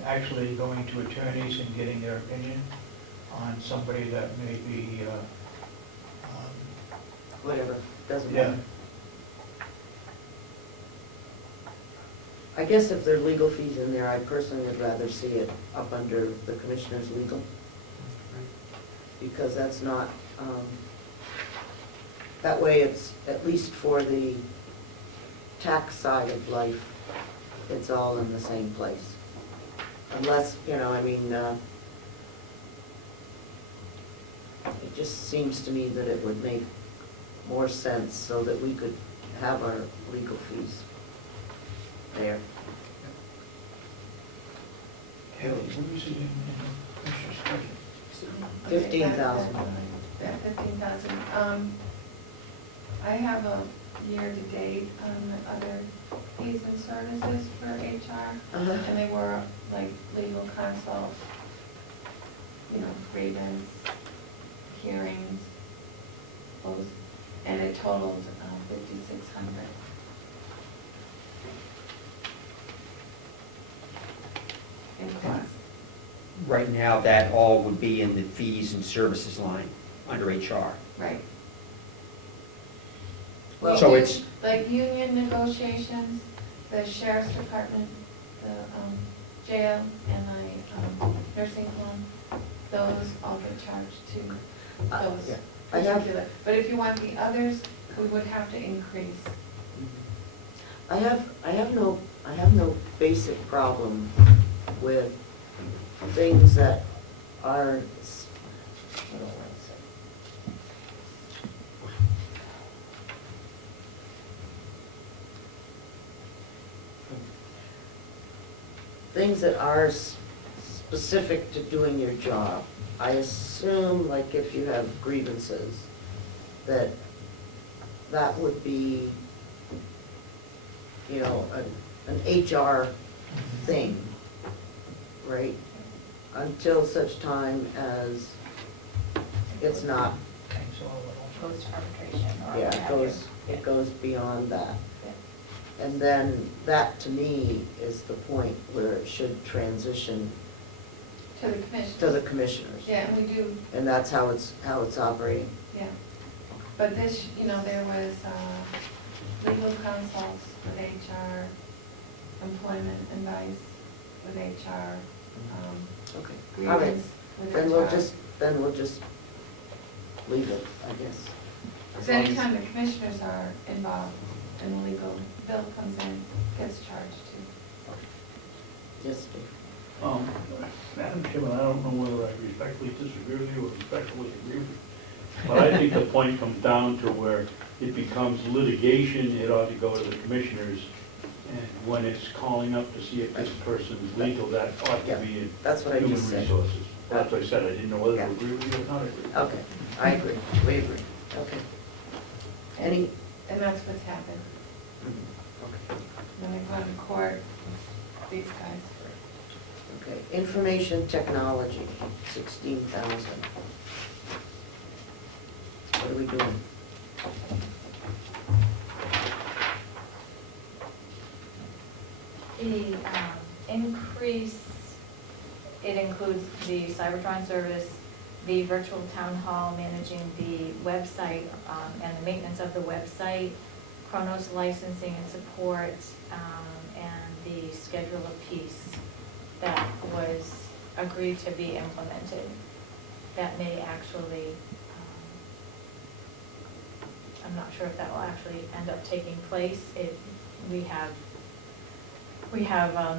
Actually going to attorneys and getting their opinion on somebody that may be, Whatever, doesn't yeah, matter. I guess if there are legal fees in there, I personally would rather see it up under the commissioner's legal, because that's not, that way it's, at least for the tax side of life, it's all in the same place. Unless, I mean, it just seems to me that it would make more sense so that we could have our legal fees there. Kelly, what is it in the commissioner's budget? 15,000. Yeah, 15,000. I have a year-to-date on the other fees and services for HR, and they were like legal consult, grievance, hearings, those, and it totaled 5,600. In cost. Right now, that all would be in the fees and services line under HR. Right. Well, So We do, it's- like union negotiations, the sheriff's department, the jail, and the nursing home, those all get charged to those yeah. I have- particular. But if you want the others, we would have to increase. I have no basic problem with things that are, what do I want to say? Things that are specific to doing your job. I assume, like if you have grievances, that would be, an HR thing, right? Until such time as it's not, Thanks all of Goes to arbitration or yeah, what have you. it goes beyond that. Yeah. And then that, to me, is the point where it should transition To the commission. to the commissioners. Yeah, and we do, And that's how it's operating. yeah. But this, there was legal consults with HR, employment advice with HR, Okay, all right. grievance with HR. Then we'll just leave it, I guess. Because anytime the commissioners are involved and the legal bill comes in, gets charged too. Yes, Steve. Madam Chairman, I don't know whether I respectfully disagree with you or respectfully agree with you. But I think the point comes down to where it becomes litigation, it ought to go to the commissioners. And when it's calling up to see if this person's legal, that ought to be in That's what I human just said. resources. That's what I said, I didn't know whether to Yeah. agree with you or not agree. Okay, I agree, we agree, okay. Any? And that's what's happened. Okay. When they go to court, these guys. Okay, information technology, 16,000. What are we doing? The increase, it includes the Cybertron service, the virtual town hall, managing the website, and the maintenance of the website, Kronos licensing and support, and the schedule of peace that was agreed to be implemented. That may actually, I'm not sure if that will actually end up taking place. We have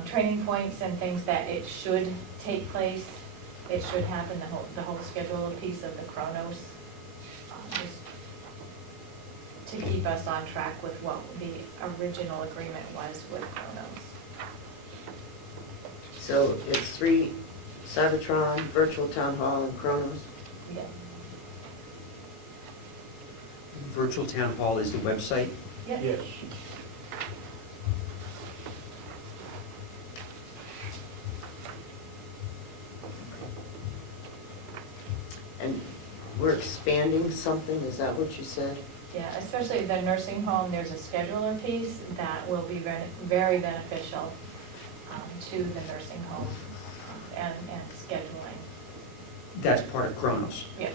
training points and things that it should take place. It should happen, the whole schedule of piece of the Kronos, just to keep us on track with what the original agreement was with Kronos. So it's 3 Cybertron, virtual town hall, and Kronos? Yeah. Virtual Town Hall is the website. Yep. Yes. And we're expanding something, is that what you said? Yeah, especially the nursing home, there's a scheduler piece that will be very beneficial to the nursing home and scheduling. That's part of Kronos. Yep.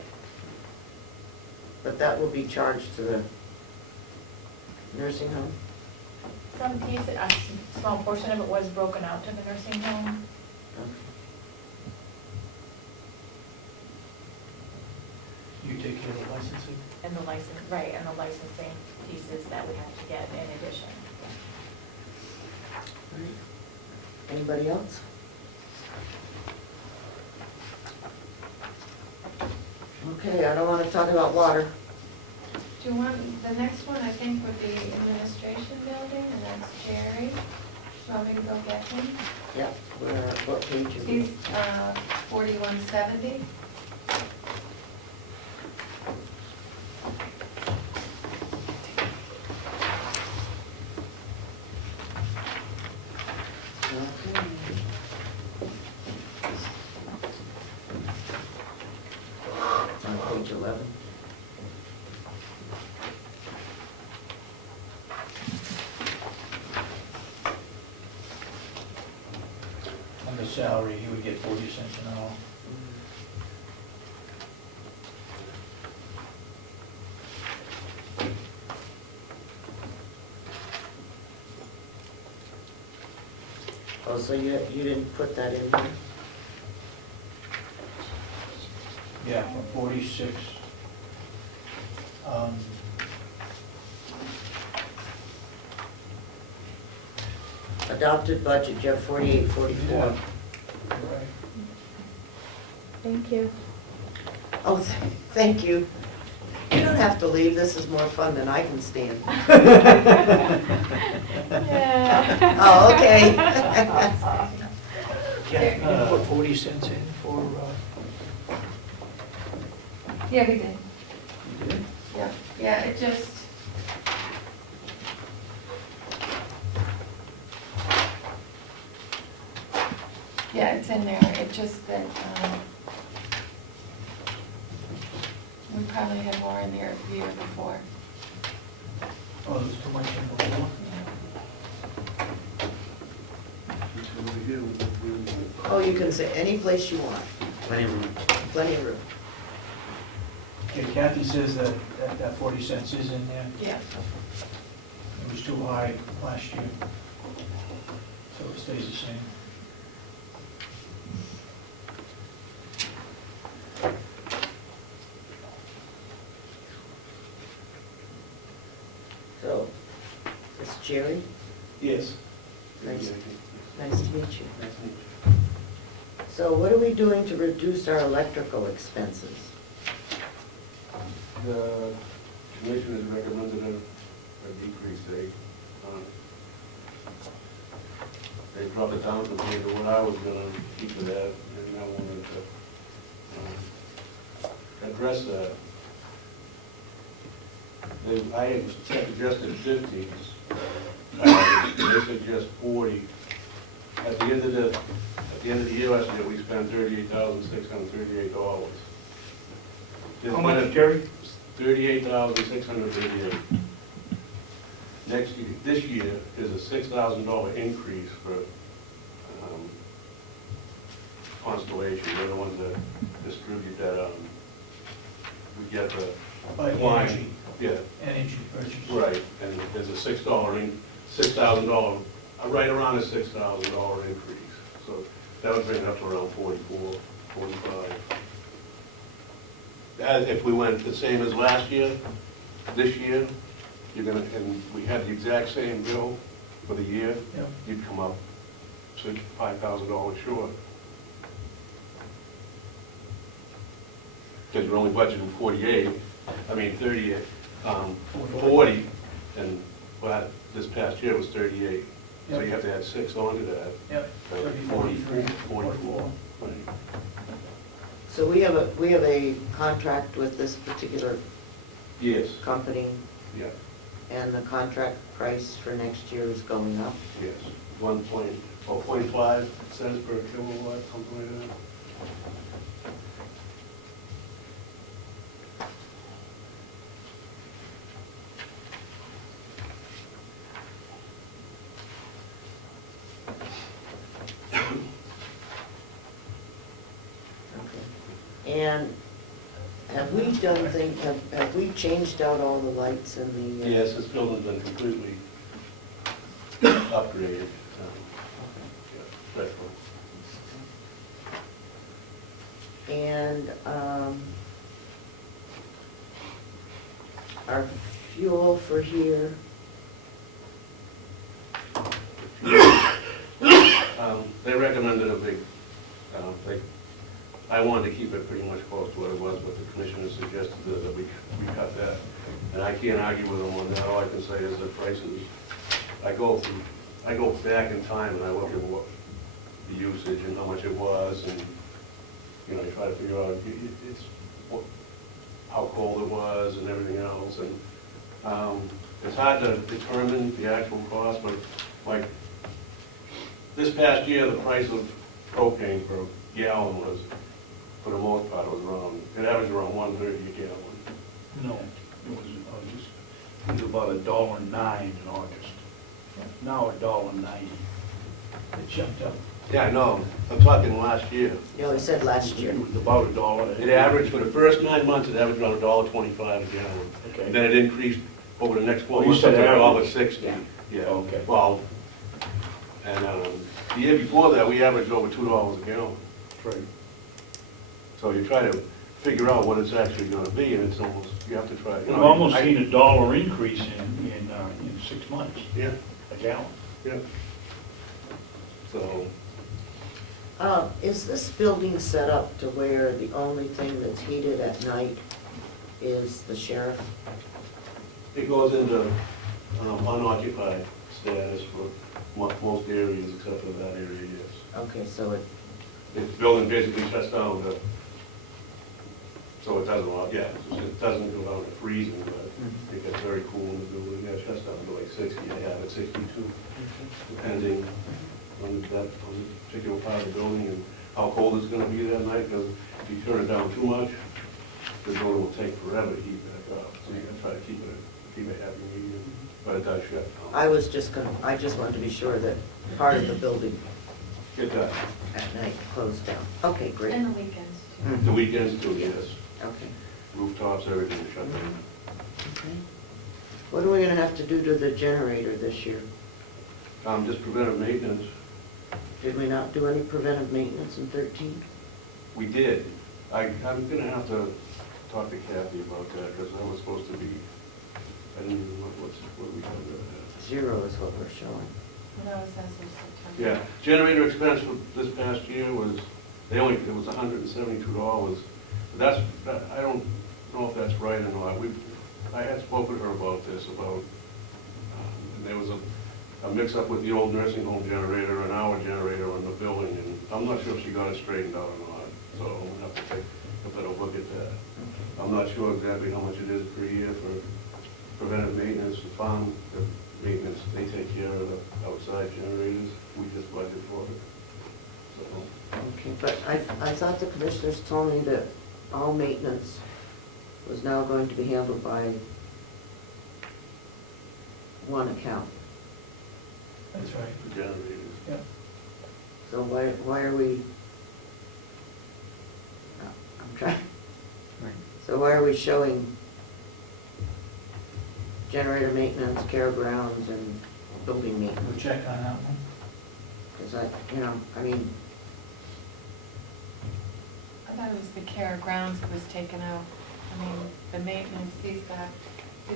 But that will be charged to the nursing home? Some piece, a small portion of it was broken out to the nursing home. Okay. You take care of the licensing? And the license, right, and the licensing pieces that we have to get in addition. Anybody else? Okay, I don't want to talk about water. Do you want, the next one, I think, would be administration building, and that's Jerry. Do you want me to go get him? Yep, what page is He's, it? 4170. Okay. It's on page 11. On the salary, he would get 40 cents an hour. Oh, so you didn't put that in here? Yeah, from 46. Adopted budget, you have 4844. Yeah. Right. Thank you. Oh, thank you. You don't have to leave, this is more fun than I can stand. Yeah. Oh, okay. Yeah, you put 40 cents in for, Yeah, we did. you did? Yeah, it just. Yeah, it's in there, it just that, we probably had more in there the year before. Oh, there's too much in before? Oh, you can say any place you want, Plenty of room. plenty of room. Okay, Kathy says that 40 cents is in there. Yeah. was too high last year. So it stays the same. So, it's Jerry, Yes. nice to meet you. So what are we doing to reduce our electrical expenses? The commission has recommended a decrease. They dropped it down compared to what I was gonna keep it at, and I wanted to address that. I had suggested 50s, they suggest 40. At the end of the year last year, we spent $38,638. How much, Jerry? $38,638. Next year, this year is a $6,000 increase for Constellation. They're the ones that distribute that, we get the By line. energy, Yeah, energy purchase. right, and there's a $6,000, right around a $6,000 increase. So that would bring it up to around 44, 45. If we went the same as last year, this year, you're gonna, and we had the exact same bill for the year, Yep. you'd come up $5,000 short. Because you're only budgeting 38, 40, and well, this past year was 38. So Yep. you have to add 6 onto that. Yep, So so it'd be 43, 44. Right. So we have a contract with this particular Yes, company, yeah, and the contract price for next year is going up. yes. 0.5 cents per kilowatt, something like that. Okay. And have we done things, have we changed out all the lights in the? Yes, this building's been completely upgraded. Yeah, retro. And our fuel for here, They recommended a big, I wanted to keep it pretty much close to what it was, but the commissioner suggested that we cut that. And I can't argue with them on that. All I can say is the prices, I go back in time and I look at what the usage and how much it was, and, you know, you try to figure out how cold it was and everything else. And it's hard to determine the actual cost, but like, this past year, the price of propane per gallon was, for the most part, it averaged around 130 a gallon. No, it was about $1.09 in August. Now $1.90. It jumped up. Yeah, I know, I'm talking last year. you know, he said last year. It was about $1. It averaged, for the first 9 months, it averaged around $1.25 a gallon. Okay. And then it increased over the next 4 Oh, you months said up to average. $1.60. Yeah. Yeah, Okay. well, and the year before that, we averaged over $2 a gallon. Right. So you try to figure out what it's actually gonna be, and it's almost, you have to try, you know. We've almost seen $1 increase in 6 months, Yeah, a gallon. yeah. So, Is this building set up to where the only thing that's heated at night is the sheriff? it goes into unoccupied status for most areas except for that area, yes. Okay, so The building basically shuts down so it doesn't go down to freezing, but it gets very cool in the building. Yeah, it shuts down to like 60, I have it 62, depending on the particular part of the building and how cold it's gonna be that night, because if you turn it down too much, the building will take forever to heat back up. So you gotta try to keep it happy medium, but it does shut down. I just wanted to be sure that part of the building It does. at night closed down. Okay, great. And the weekends too. The weekends too, yes. Okay. Rooftops, everything is shut down. Okay. What are we gonna have to do to the generator this year? Just preventive maintenance. Did we not do any preventive maintenance in 13? We did. I'm gonna have to talk to Kathy about that, because that was supposed to be, I didn't even know what we had there. 0 is what we're showing. No, it says it's September. Yeah, generator expense for this past year was, it was $172. That's, I don't know if that's right or not. I had spoken to her about this, and there was a mix-up with the old nursing home generator and our generator on the building, and I'm not sure if she got it straightened out or not, so I'm gonna have to take a better look at that. I'm not sure exactly how much it is per year for preventive maintenance, the farm maintenance, they take care of the outside generators, we just budget for it. So, Okay, but I thought the commissioners told me that all maintenance was now going to be handled by one account. That's right. the generators. Yeah. So why are we, I'm trying, Right. so why are we showing generator maintenance, care grounds, and building We'll maintenance? check on that one. Because I mean, I thought it was the care of grounds that was taken out. I mean, the maintenance, he's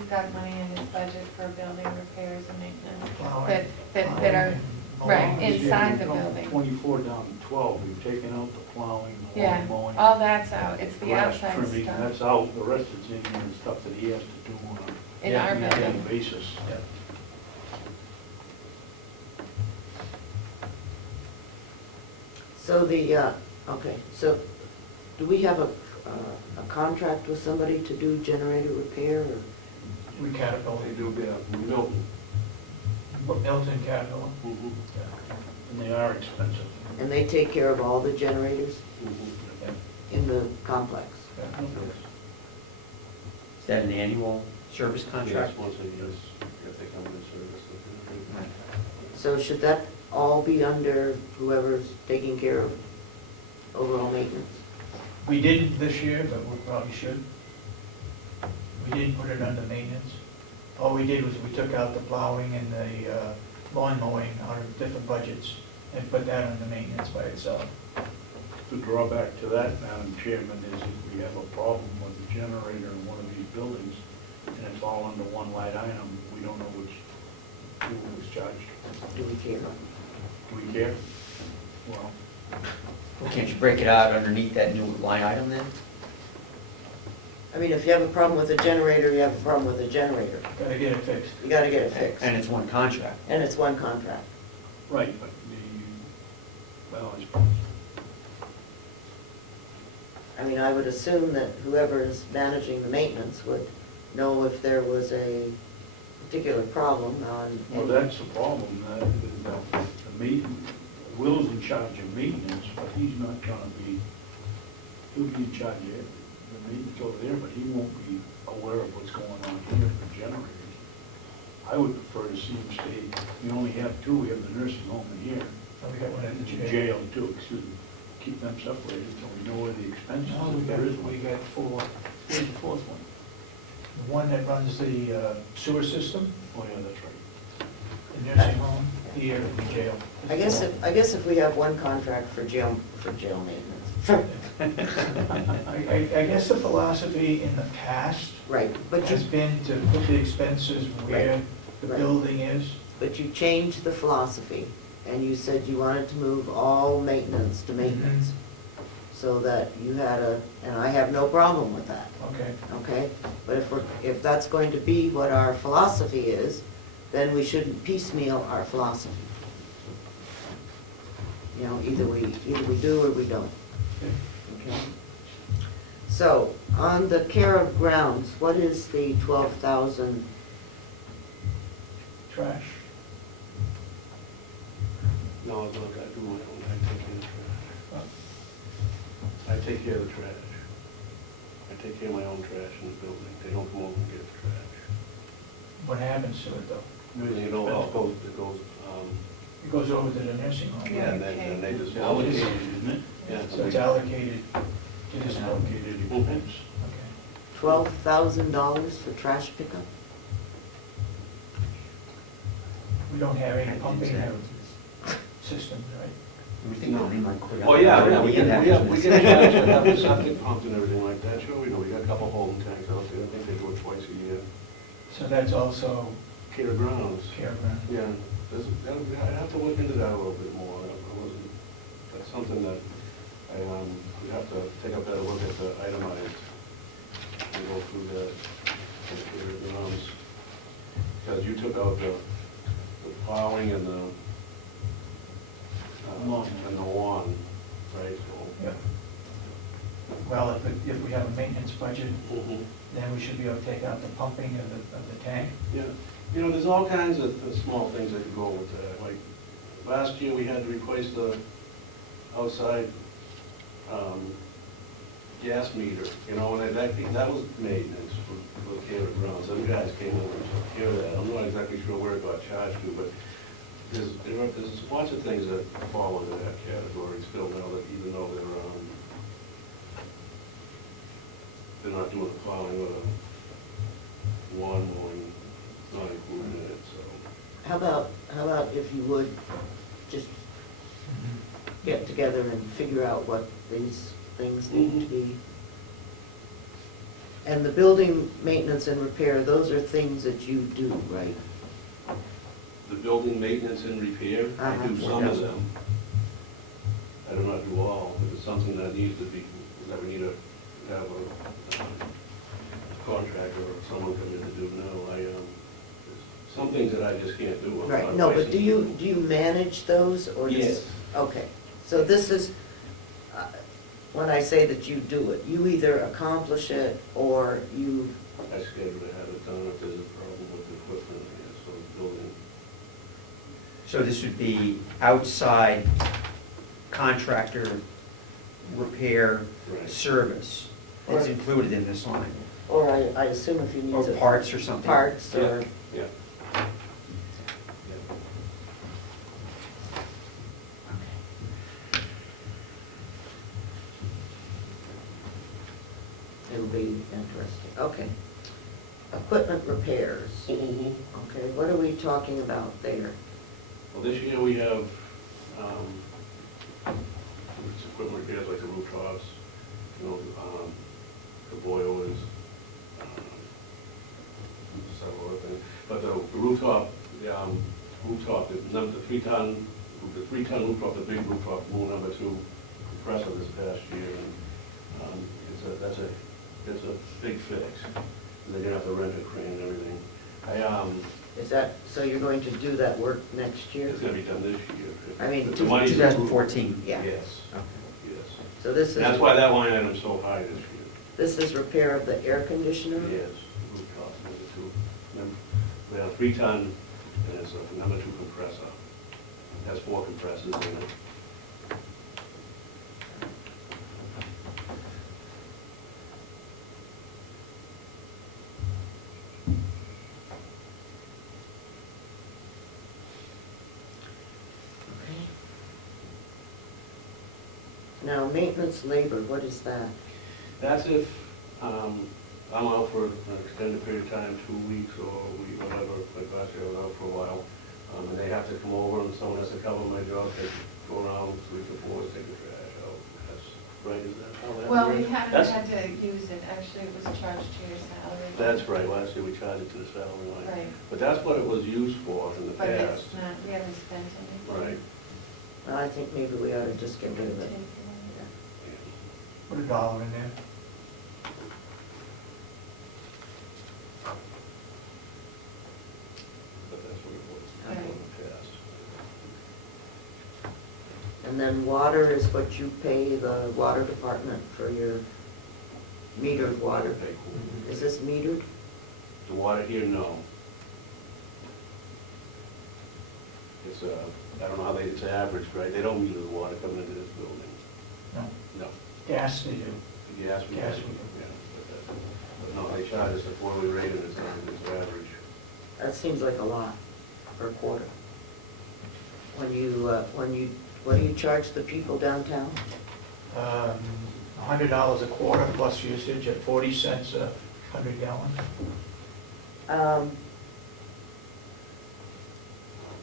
got money in his budget for building repairs and maintenance Plowing. that are, right, Yeah, inside the we've gone building. 24 down to 12, we've taken out the plowing, the Yeah, lawn mowing. all that's out, it's the grass outside trimming, stuff. that's out, the rest is in here and stuff that he has to do on In Yeah, our a daily building. basis. Yeah. so so do we have a contract with somebody to do generator repair, or? We Caterpillar, They do, yeah, Milton. Milton Caterpillar. Mhm. And they are expensive. And they take care of all the generators Mhm. in the complex? Yeah. Is that an annual service contract? Yes, once a year, if they come in service. Right. So should that all be under whoever's taking care of overall maintenance? We didn't this year, but we probably should. We didn't put it under maintenance. All we did was we took out the plowing and the lawn mowing out of different budgets and put that under maintenance by itself. The drawback to that, Madam Chairman, is if we have a problem with the generator in one of these buildings, and it's all under one line item, we don't know who was charged. Do we care? Do we care? Well, Well, can't you break it out underneath that new line item then? I mean, if you have a problem with a generator, you have a problem with a generator. Gotta get it fixed. You gotta get it fixed. And it's one contract. And it's one contract. right, but well, I suppose. I mean, I would assume that whoever is managing the maintenance would know if there was a particular problem on. Well, that's the problem, Will's in charge of maintenance, but he's not gonna be, he'll be in charge of the maintenance over there, but he won't be aware of what's going on here for generators. I would prefer to see him stay, we only have two, we have the nursing home in here, And we got one in and the the jail. jail too, excuse me. Keep them separated so we know where the expenses, No, if there is one. we got four. Where's the fourth one? The one that runs the sewer system, Oh, yeah, that's right. the nursing home, here, and the jail. I guess if we have one contract for jail maintenance. I guess the philosophy in the past Right, but has been to put the expenses where Right. the Right. building is. you changed the philosophy, and you said you wanted to move all maintenance to maintenance. So that you had and I have no problem with that, Okay. okay? But if that's going to be what our philosophy is, then we shouldn't piecemeal our philosophy. You know, either we do or we don't, okay? So, on the care of grounds, what is the 12,000? Trash. No, it's not, I do my own, I take care of the trash. I take care of the trash. I take care of my own trash in the building, they don't come over and get the trash. What happens to it though? You know, it goes, It goes over to the nursing home. yeah, and then they just It's allocated, allocate. isn't it? Yeah, So it's allocated to this It's one. allocated expense. Okay. $12,000 for trash pickup? We don't have any pumping systems, right? Everything on me might clear up. Oh, yeah, we can have get a chance to have the septic pumped and everything like that, sure we do. We got a couple holding tanks out there, I think they do it twice a year. So that's also Care grounds. careground. Yeah, I have to look into that a little bit more. I wasn't, that's something that we have to take a better look at the itemized and go through that. Care grounds. Because you took out the plowing and the Lawn. and the lawn, right? So- Yeah. Well, if we have a maintenance budget, Mhm. then we should be able to take out the pumping of the tank. Yeah, you know, there's all kinds of small things that could go with that. Like, last year, we had to replace the outside gas meter, you know, and that was maintenance for the care of grounds. Some guys came over and took care of that. I'm not exactly sure where it got charged to, but there's lots of things that fall into that category still now, that even though they're not doing the plowing or the lawn mowing, it's not included in it, so. How about if you would just get together and figure out what these things need to be? And the building maintenance and repair, those are things that you do, right? The building maintenance and repair, I do Uh-huh. some of them. I do not do all. If it's something that needs to be, that we need to have a contractor or someone come in to do, no, there's some things that I just can't do. I'm Right, not no, but licensed. do you manage those, or does? Yes. Okay, so this is, when I say that you do it, you either accomplish it, or you, I schedule to have it done if there's a problem with the equipment, I guess, or the building. So this would be outside contractor repair Right. service that's Or- included in this line, or I assume if you need or to. parts or something. Parts, or, Yeah. it'll be interesting, okay. Equipment repairs, Mhm. okay, what are we talking about there? Well, this year we have, it's equipment repairs like the rooftops, you know, the boilers, several other things. But the rooftop, the 3-ton rooftop, the big rooftop, rule number 2 compressor this past year, and that's a big fix. They're gonna have to rent a crane and everything. Is that, so you're going to do that work next year? It's gonna be done this year. I mean, The money's- 2014. Yeah. Yes, Okay. yes. So this And that's is, why that line item's so high this year. this is repair of the air conditioner? Yes, rooftop number 2. We have a 3-ton, and it's a number 2 compressor. It has 4 compressors in it. Okay. Now, maintenance labor, what is that? That's if I'm out for an extended period of time, 2 weeks or a week, whatever, like last year I was out for a while, and they have to come over and someone has to cover my job, go around 3 to 4, take the trash out. That's right, is that how that works? Well, we haven't That's- had to use it, actually, it was charged to your salary. That's right, last year we charged it to the salary line. Right. But that's what it was used for in the But past. it's not, we haven't spent anything. Right. Well, I think maybe we ought to just get rid of it. Take it away. Put $1 in there. But that's what it was Right. in the past. And then water is what you pay the water department for your metered water. Okay, cool. Is this metered? The water here, no. It's, I don't know how it's averaged, right? They don't meter the water coming into this building. No, No. gas they do. The gas we Gas do, we do. yeah. But no, they charge us a quarterly rate and it's average. That seems like a lot per quarter. What do you charge the people downtown? $100 a quarter plus usage at 40 cents a 100 gallon.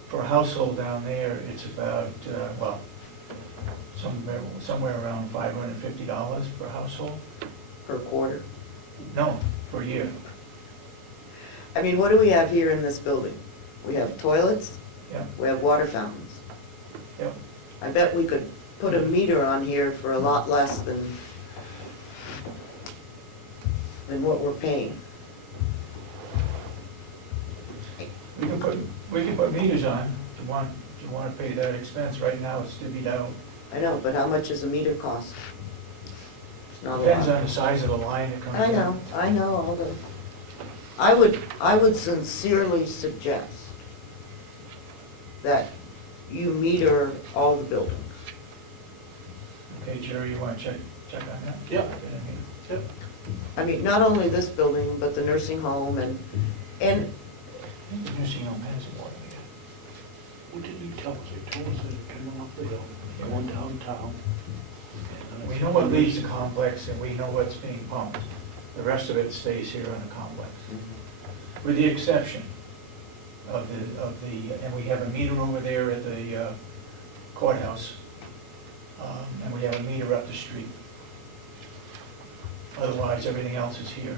for a household down there, it's about, well, somewhere around $550 per household. Per quarter. No, per year. I mean, what do we have here in this building? We have toilets, Yeah, we have water fountains. yeah. I bet we could put a meter on here for a lot less than what we're paying. We can put meters on, if you want to pay that expense. Right now, it's divvied out. I know, but how much does a meter cost? It's not a lot. Depends on the size of the line that comes in. I know all the, I would sincerely suggest that you meter all the buildings. Okay, Jerry, you want to check on that? Yeah. Yep. I mean, not only this building, but the nursing home and, The nursing home has a water meter. What did he tell us? He told us that it came off the hill, going downtown. We know what leaves the complex and we know what's being pumped. The rest of it stays here on the complex. With the exception of the, and we have a meter over there at the courthouse. And we have a meter up the street. Otherwise, everything else is here.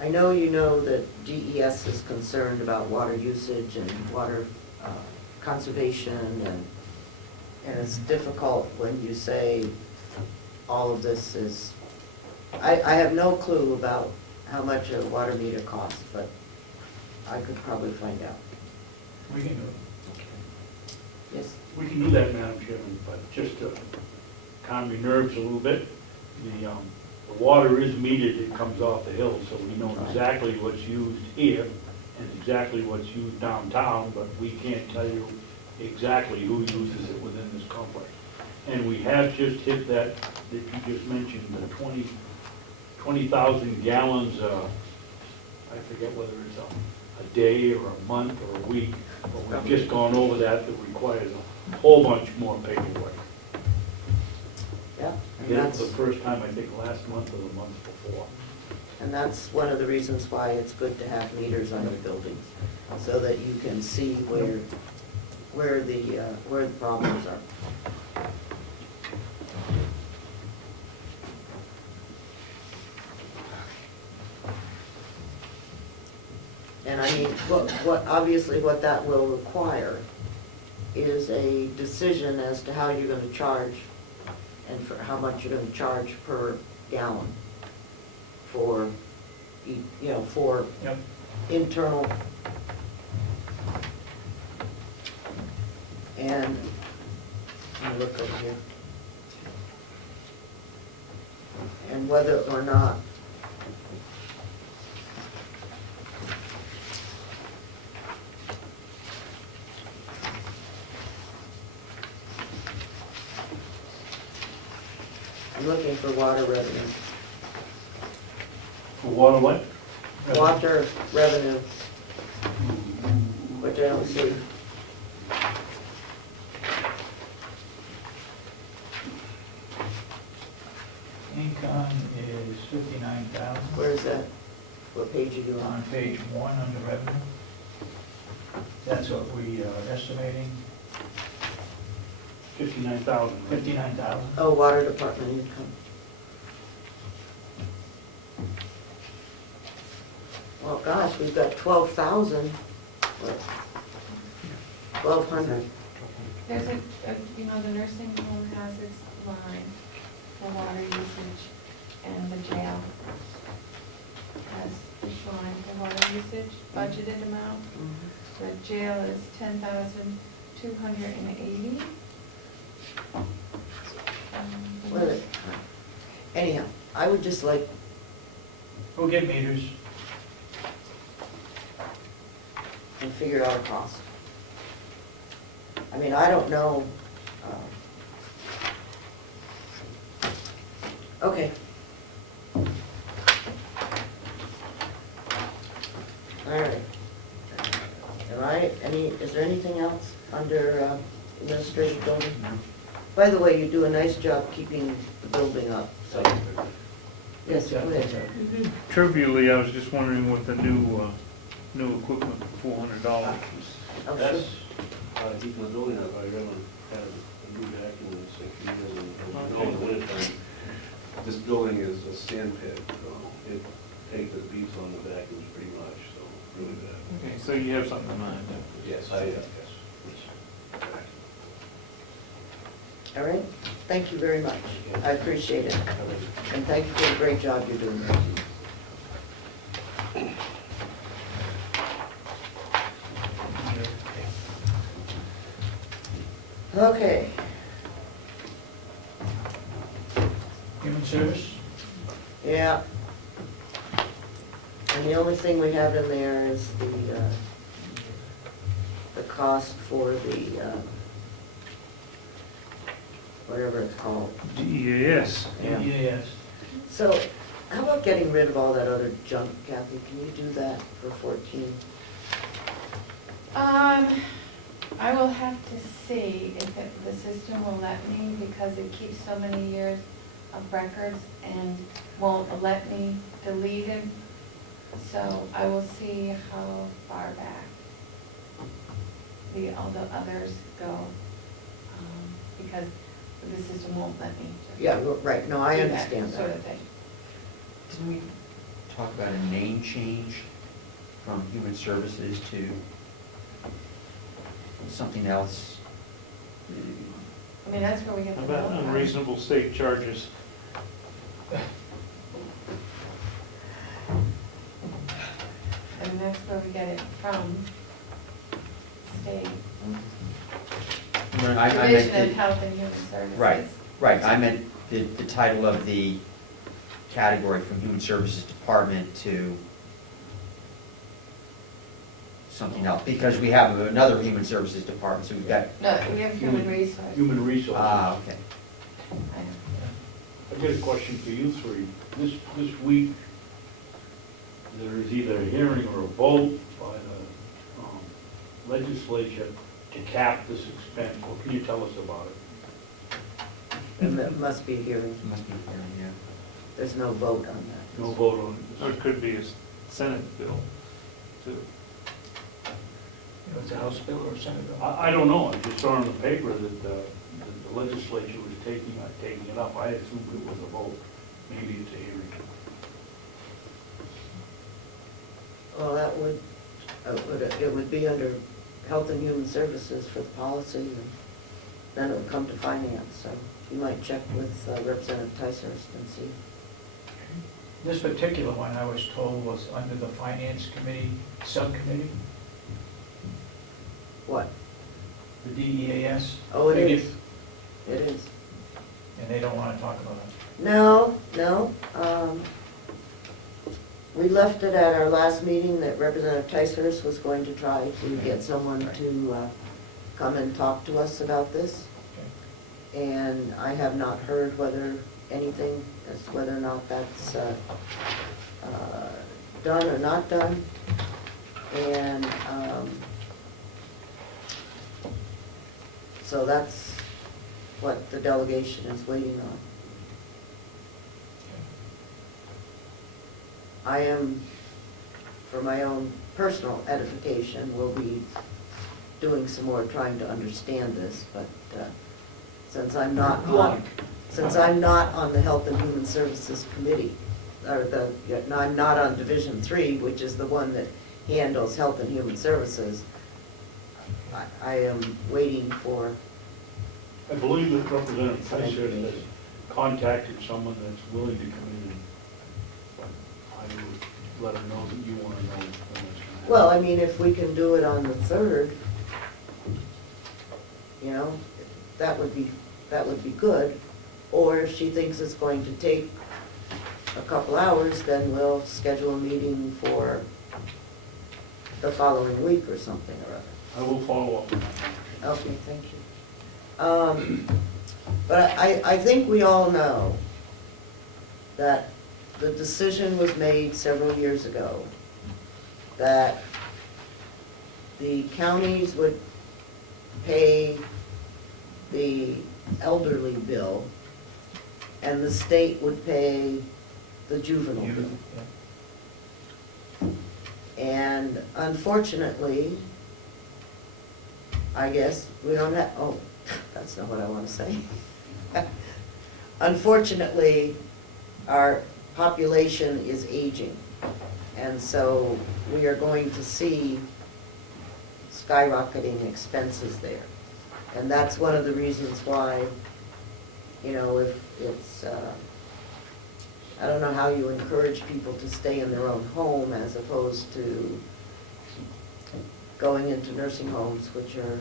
I know you know that DES is concerned about water usage and water conservation, and it's difficult when you say all of this is, I have no clue about how much a water meter costs, but I could probably find out. We can do it. Yes, We can do that, Madam Chairman, but just to calm your nerves a little bit, the water is metered, it comes off the hill, so we know exactly what's used here and exactly what's used downtown, but we can't tell you exactly who uses it within this complex. And we have just hit that you just mentioned, the 20,000 gallons, I forget whether it's a day or a month or a week, but we've just gone over that requires a whole bunch more paperwork. yeah, I and did it that's, for the first time, I think, last month or the month before. and that's one of the reasons why it's good to have meters on your buildings, so that you can see where the problems are. And I mean, obviously what that will require is a decision as to how you're gonna charge and for how much you're gonna charge per gallon for, for Yep. internal. And, let me look over here. And whether or not I'm looking for water revenue. For water what? Water revenue, which I don't see. Income is 59,000. Where is that? What page are you On on? page 1 under revenue. That's what we are estimating, 59,000. 59,000. Oh, water department income. Well, gosh, we've got 12,000. 1,200. There's the nursing home has its line for water usage, and the jail has its line for water usage, budgeted amount. The jail is 10,280. What is it? Anyhow, I would just like, We'll get meters. and figure out a cost. I mean, I don't know. Okay. All right. Is there anything else under administrative building? By the way, you do a nice job keeping the building up, so Yes, go ahead. Trivially, I was just wondering what the new equipment for $400 is. Oh, That's sure. heating the building up. I haven't had a new vacuum in 6 years, and in the wintertime, this building is a sand pit, so it takes the beats on the vacuums pretty much, so really bad. Okay, so you have something in mind. Yes, yes. All right, thank you very much. I appreciate it. And thank you for the great job you're doing. Okay, Human Service? yeah. And the only thing we have in there is the cost for the, whatever it's called. DEAS. Yeah. Yes. So, how about getting rid of all that other junk, Kathy? Can you do that for 14? I will have to see if the system will let me, because it keeps so many years of records and won't let me delete it. So I will see how far back all the others go, because the system won't let me. just Yeah, right, no, I do understand Sort that. of thing. Didn't we talk about a name change from Human Services to something else? I mean, that's where we get How the about bill from. unreasonable state charges? And that's where we get it from, state No, I meant Division of the- Health and Human Services. Right, I meant the title of the category from Human Services Department to something else, because we have another Human Services Department, so we've got, No, we have human resources. Human resources. okay. I know. I've got a question for you three. This week, there is either a hearing or a vote by the legislature to cap this expense. What can you tell us about it? And that must be a hearing. It must be here, yeah. There's no vote on that. No vote on Or it. it could be a Senate bill, too. You know, it's a House bill or a Senate bill? I don't know. I just saw in the paper that the legislature was taking it up. I assumed it was a vote. Maybe it's a hearing. Well, that would, it would be under Health and Human Services for the policy, and then it would come to finance, so you might check with Representative Ticehurst and see. This particular one, I was told, was under the Finance Committee Subcommittee, What? the DEAS. Oh, it They is. get- It is. And they don't want to talk about it. No. We left it at our last meeting that Representative Ticehurst was going to try to get someone to come and talk to us about this. And I have not heard anything as to whether or not that's done or not done. And so that's what the delegation is waiting on. I am, for my own personal edification, will be doing some more trying to understand this, but since I'm not on the Health and Human Services Committee, I'm not on Division 3, which is the one that handles Health and Human Services, I am waiting for, I believe that Representative Ticehurst has contacted someone that's willing to come in, but I would let her know that you want to know when that's going to happen. well, I mean, if we can do it on the 3rd, you know, that would be good. Or if she thinks it's going to take a couple hours, then we'll schedule a meeting for the following week or something or other. I will follow up on that. Okay, thank you. But I think we all know that the decision was made several years ago that the counties would pay the elderly bill and the state would pay the juvenile bill. Yeah. And unfortunately, I guess, we don't have, oh, that's not what I want to say. Unfortunately, our population is aging, and so we are going to see skyrocketing expenses there. And that's one of the reasons why, you know, if it's, I don't know how you encourage people to stay in their own home as opposed to going into nursing homes, which are,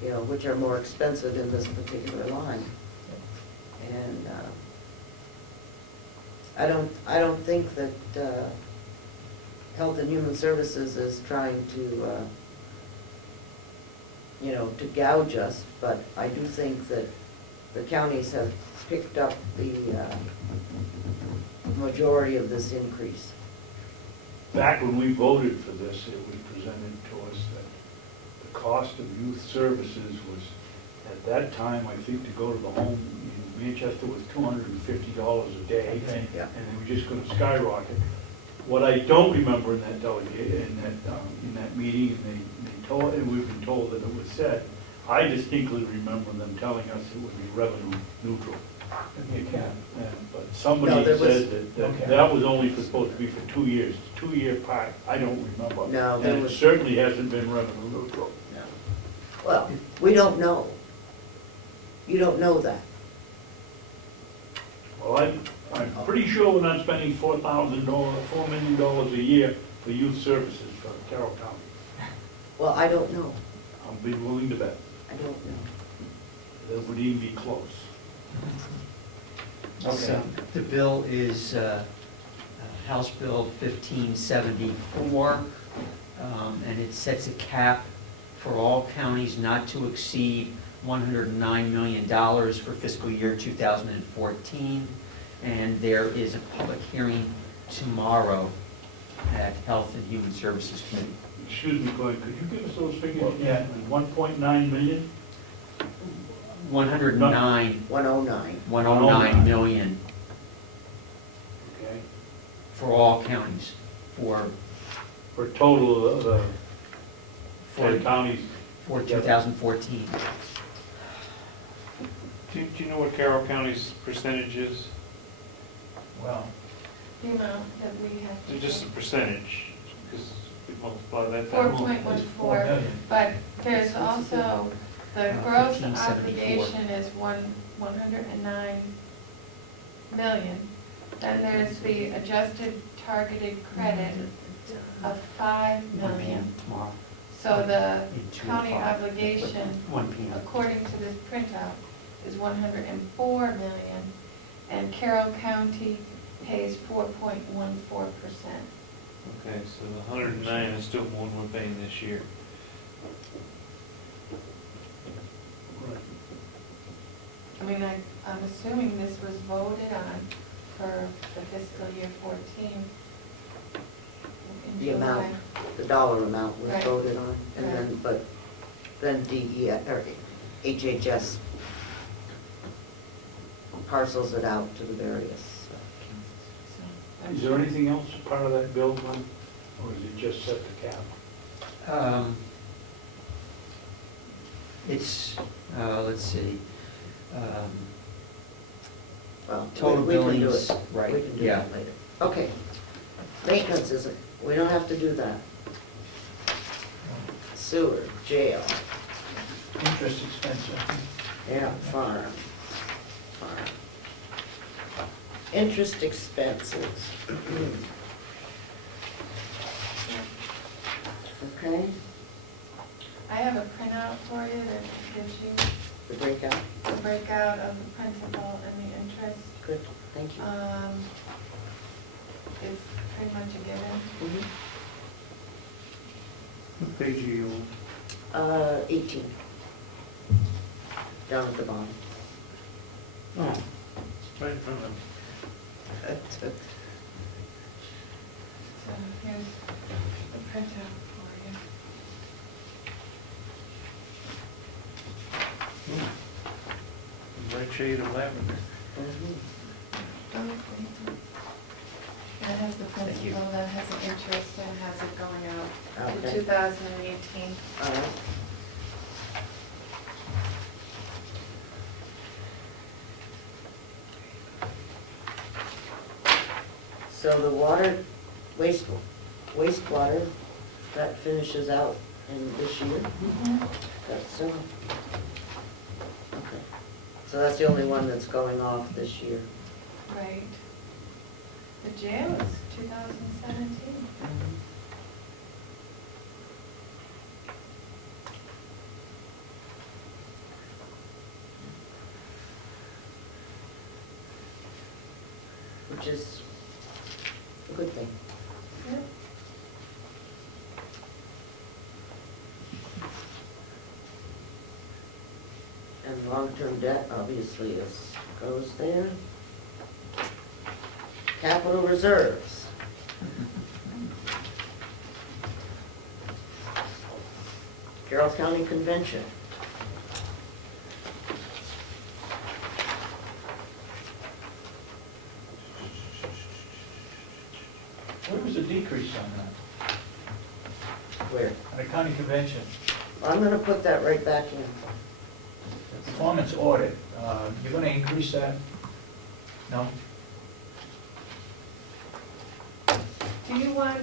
you know, which are more expensive in this particular line. And I don't think that Health and Human Services is trying to, you know, to gouge us, but I do think that the counties have picked up the majority of this increase. Back when we voted for this, it was presented to us that the cost of youth services was, at that time, I think to go to the home in Manchester was $250 a day. Okay. Yeah. And they were just gonna skyrocket. What I don't remember in that in that meeting, and they told, and we've been told that it was said, I distinctly remember them telling us it would be revenue neutral. You can. But somebody No, there was- said that Okay. that was only supposed to be for 2 years, 2-year part, I don't remember. No, there And it was- certainly hasn't been revenue neutral. No. Well, we don't know. You don't know that. Well, I'm pretty sure we're not spending $4 million a year for youth services for Carroll County. Well, I don't know. I'll be willing to bet. I don't know. That would even be close. So the bill is House Bill 1574, and it sets a cap for all counties not to exceed $109 million for fiscal year 2014. And there is a public hearing tomorrow at Health and Human Services Committee. Excuse me, Glenn, could you give us those figures? Well, yeah. 1.9 million? 109 109. million Okay. for all counties for For a total of For- 10 counties. 2014. Do you know what Carroll County's percentage is? Well, The amount that we have to. Just a percentage, because we multiply that Four times. point one it's 4 four, million. but there's also, the gross 1574. obligation is 109 million. Then there's the adjusted targeted credit of 5 1 million. p.m. tomorrow. So the In 2 county o'clock. obligation, 1 p.m. according to this printout, is 104 million, and Carroll County pays 4.14%. Okay, so the 109 is still more than we're paying this year. I mean, I'm assuming this was voted on for the fiscal year 14. in The amount, July. the dollar amount was Right. voted on, and Right. then, but then or HHS parcels it out to the various. So, Is there anything else part of that bill, Glenn? Or is it just set the cap? It's, let's see, Well, total we can do billings, it. right, We can do yeah. that later. Okay. Maintenance isn't, we don't have to do that. Sewer, jail, interest expense, yeah, farm. Interest expenses. Okay, I have a printout for you that gives you the breakout, the breakout of the principal and the interest. good, thank you. It's pretty much a given. Mhm. What page are you on? 18. Down at the bottom. Oh, right in front of them. So here's the printout for you. Right shade of lavender. Mhm. Oh, wait. principal that has an interest and has it going out in Okay. 2018. All right. So the wastewater, that finishes out in this year? That's, okay. So that's the only one that's going off this year. Right. The jail is 2017. Which is a good thing. Yep. And long-term debt obviously goes there. Capital reserves. Carroll County Convention. Where was the decrease on that? Where? On the county convention, I'm gonna put that right back in. performance audit, you're gonna increase that? No? Do you want,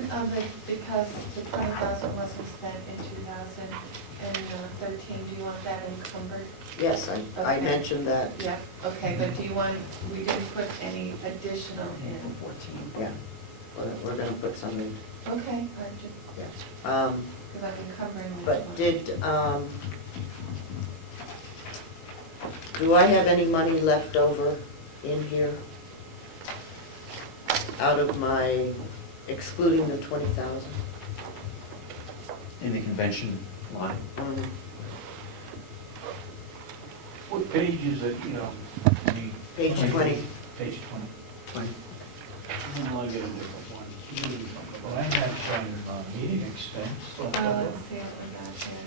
because the 20,000 wasn't spent in 2013, do you want that encumbered? Yes, I Okay. mentioned that, Yeah, okay, but do you want, we didn't put any additional in 14? yeah. We're gonna put some in, Okay, I just, yeah. because I'm encumbering this But one. do I have any money left over in here? Out of my, excluding the 20,000? In the convention line. What page is it, Page 20. Page 20. Well, I get a different one. Well, I have meeting expense. Let's see what we got here.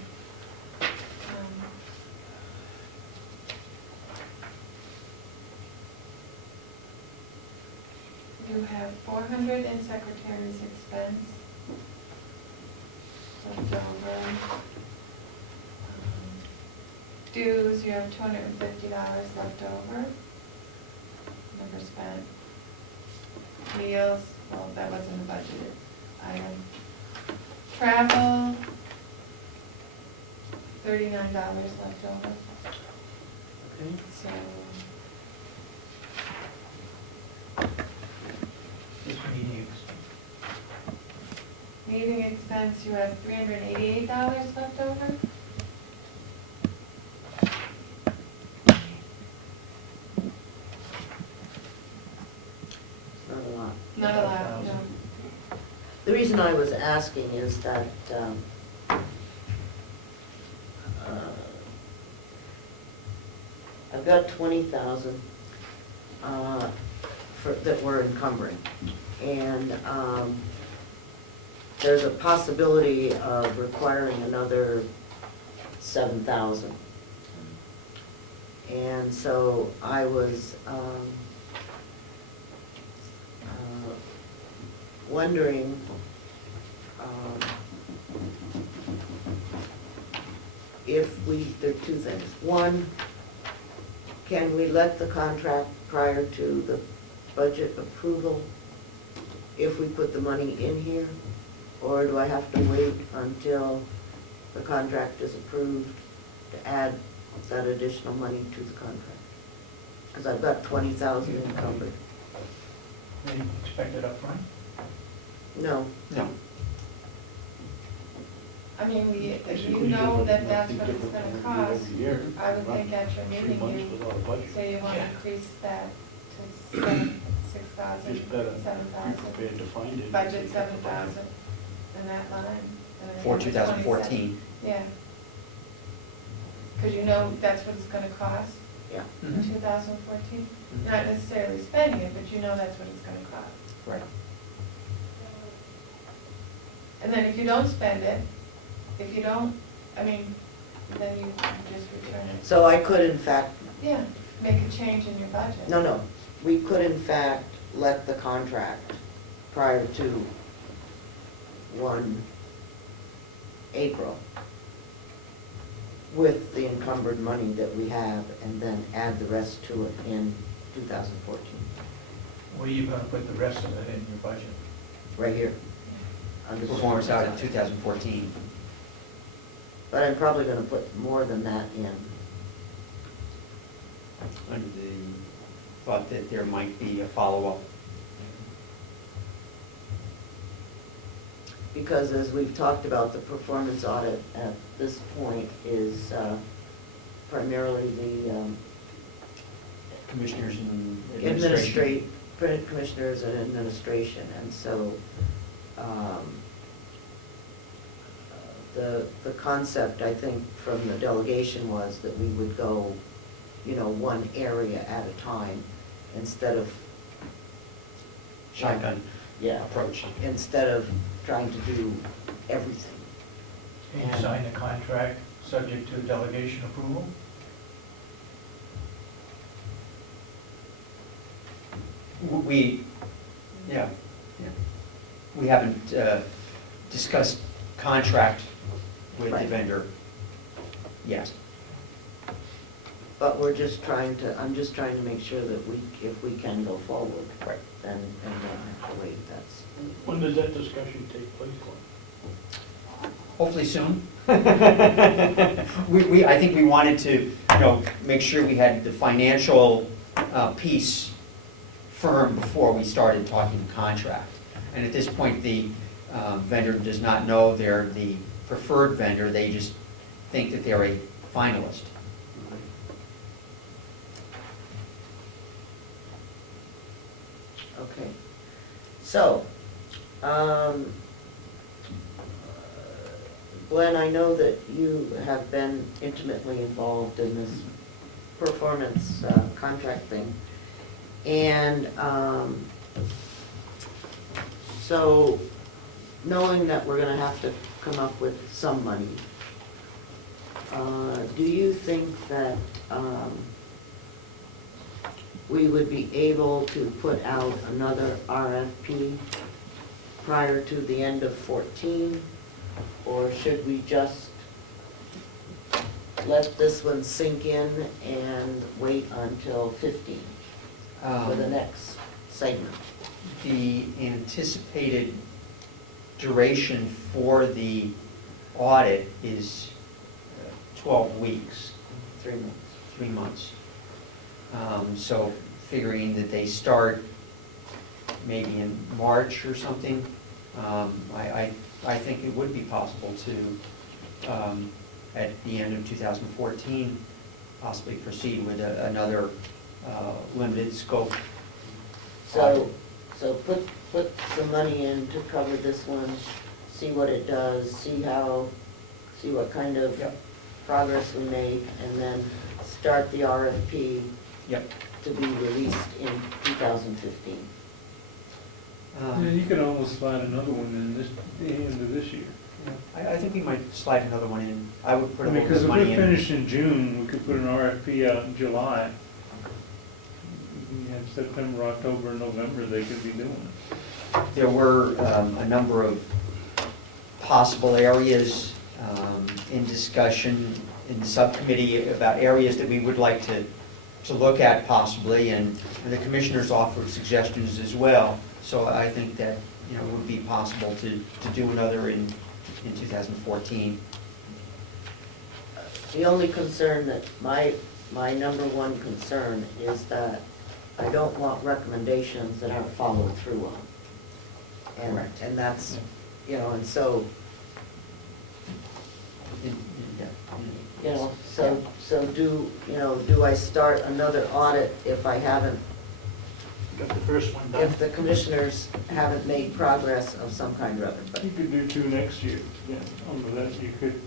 You have 400 in secretary's expense. Left over. Dues, you have $250 left over. Never spent. Meals, well, that wasn't a budgeted item. Travel, $39 left over, Okay. so, This meeting expense. meeting expense, you have $388 left over. It's not a lot. Not a lot, no. The reason I was asking is that I've got 20,000 that we're encumbering, and there's a possibility of requiring another 7,000. And so I was wondering if there are two things. One, can we let the contract prior to the budget approval if we put the money in here? Or do I have to wait until the contract is approved to add that additional money to the contract? Because I've got 20,000 encumbered. They expect it up front? No, No. I mean, if Basically, you know that that's nothing what it's different gonna than we do cost, every year. I would think at your 3 meeting, months you without a budget. say you want to Yeah. increase that to 6,000, Just better be 7,000. prepared to find it. Budget 7,000 in that line. For 2014. Yeah. Because you know that's what it's gonna cost yeah. in Mhm. 2014. Not necessarily spending it, but you know that's what it's gonna cost. Right. And then if you don't spend it, then you just return it. So I could in fact, Yeah, make a change in your budget. no, we could in fact let the contract prior to 1 April with the encumbered money that we have, and then add the rest to it in 2014, Where are you gonna put the rest of it in your budget? right here. Under Performance out in 2014. But I'm probably gonna put more than that in. Under the thought that there might be a follow-up. Because as we've talked about, the performance audit at this point is primarily the Commissioners and administration. commissioners and administration. And so the concept, I think, from the delegation was that we would go, one area at a time instead of Shotgun Yeah. approach. instead of trying to do everything. Can you sign the contract subject to delegation approval? Yeah. We haven't discussed contract with the Right. vendor yet. But I'm just trying to make sure that if we can go forward, Right. then don't have to wait, that's. When does that discussion take place, Glenn? Hopefully soon. I think we wanted to, make sure we had the financial piece firm before we started talking contract. And at this point, the vendor does not know they're the preferred vendor, they just think that they're a finalist. Okay. So, Glenn, I know that you have been intimately involved in this performance contract thing. And so, knowing that we're gonna have to come up with some money, do you think that we would be able to put out another RFP prior to the end of 14? Or should we just let this one sink in and wait until 15 for the next segment? The anticipated duration for the audit is 12 weeks, 3 months. 3 months. So figuring that they start maybe in March or something, I think it would be possible to, at the end of 2014, possibly proceed with another limited scope. So put some money in to cover this one, see what it does, see what kind of Yep. progress we make, and then start the RFP Yep. to be released in 2015. Yeah, you could almost slide another one in the end of this year. I think we might slide another one in. I would put a little bit Because of if money we in. finish in June, we could put an RFP out in July. You have September, October, November, they could be doing it. There were a number of possible areas in discussion in the subcommittee about areas that we would like to look at possibly, and the commissioners offered suggestions as well. So I think that, it would be possible to do another in 2014. The only concern that, my number one concern is that I don't want recommendations that aren't followed through on. And, Correct. and that's, and so, so do I start another audit if I haven't, Got the first one done? if the commissioners haven't made progress of some kind or other? But You could do 2 next year, yeah, under that, you could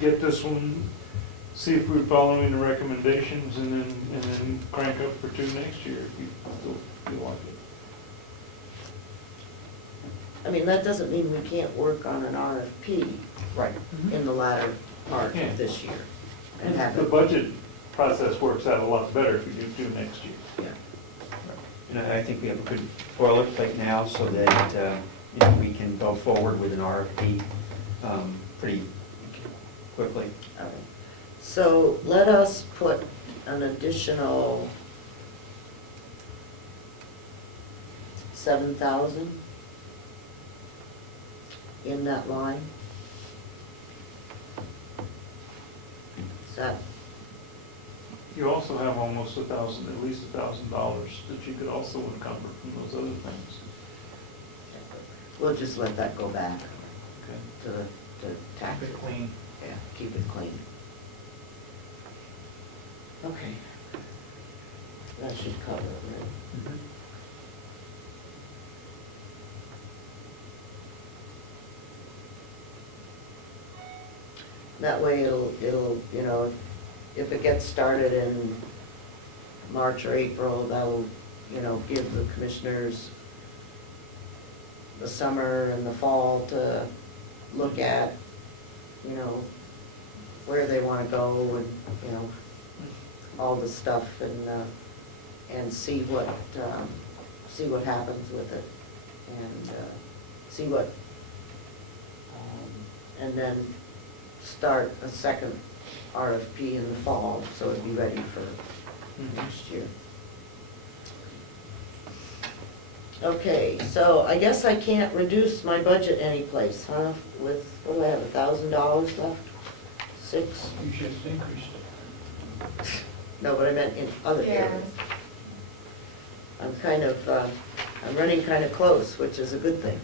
get this one, see if we're following the recommendations, and then crank up for 2 next year if you feel like it. I mean, that doesn't mean we can't work on an RFP Right. in the latter part Yeah. of this year. And have The it, budget process works out a lot better if you do 2 next year. yeah. And I think we have a good boilerplate now so that, we can go forward with an RFP pretty quickly. All right. So let us put an additional 7,000 in that line. Is that, You also have almost at least $1,000 that you could also encumber from those other things. we'll just let that go back Okay. to the tax. Keep it clean. Yeah, keep it clean. Okay. That should cover it, right? That way it'll, if it gets started in March or April, that'll, give the commissioners the summer and the fall to look at, where they wanna go and, all the stuff and see what happens with it. And, see what, and then start a second RFP in the fall, so it'll be ready for next year. Okay, so I guess I can't reduce my budget anyplace, huh? With, what do I have, $1,000 left? 6? You just increased it. No, but I meant in other Yeah. areas. I'm kind of, I'm running kind of close, which is a good thing.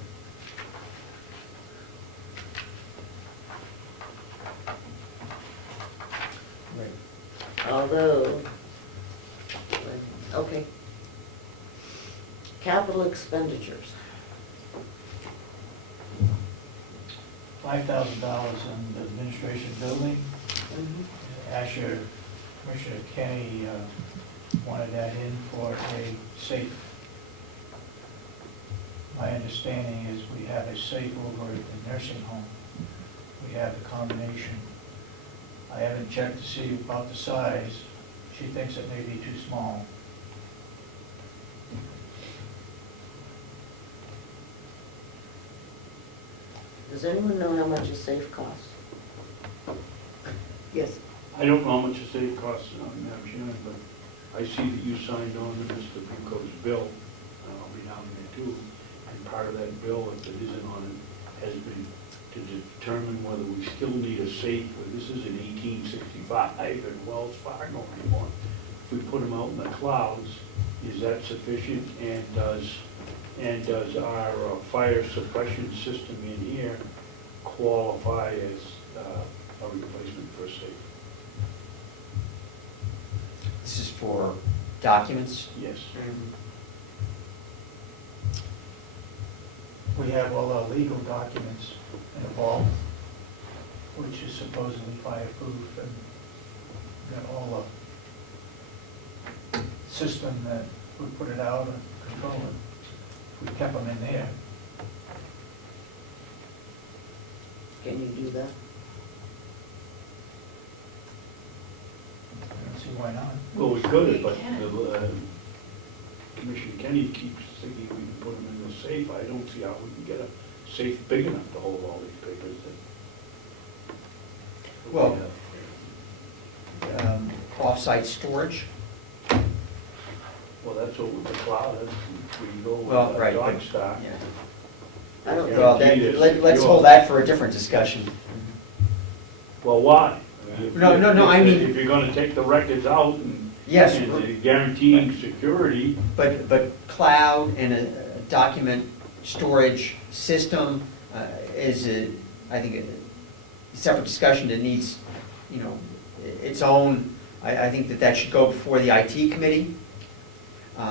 Although, okay. Capital expenditures. $5,000 in the administration building. Asher, Commissioner Kenny wanted that in for a safe. My understanding is we have a safe over at the nursing home. We have the combination. I haven't checked to see about the size. She thinks it may be too small. Does anyone know how much a safe costs? Yes. I don't know how much a safe costs, Madam Chairman, but I see that you signed on to Mr. Pinko's bill, and I'll be down there too. And part of that bill, if it isn't on it, has been to determine whether we still need a safe, this is in 1865 in Wells Fargo anymore. If we put them out in the clouds, is that sufficient? And does our fire suppression system in here qualify as a replacement for a safe? This is for documents? Yes. We have all our legal documents in a vault, which is supposedly fireproof, and got all the system that would put it out and control it. We kept them in there. Can you do that? I don't see why not. Well, we could, We but can. Commissioner Kenny keeps thinking we can put them in the safe. I don't see how we can get a safe big enough to hold all these papers. Well, off-site storage? Well, that's what with the cloud, that's where you go Well, with right, the but- dog stock. yeah. I don't know. Well, let's hold that for a different discussion. Well, why? I mean, if No, you- no, no, I if- mean- If you're gonna take the records out and Yes, and guaranteeing security, but cloud and a document storage system is, I think, a separate discussion that needs, its own, I think that should go before the IT committee. There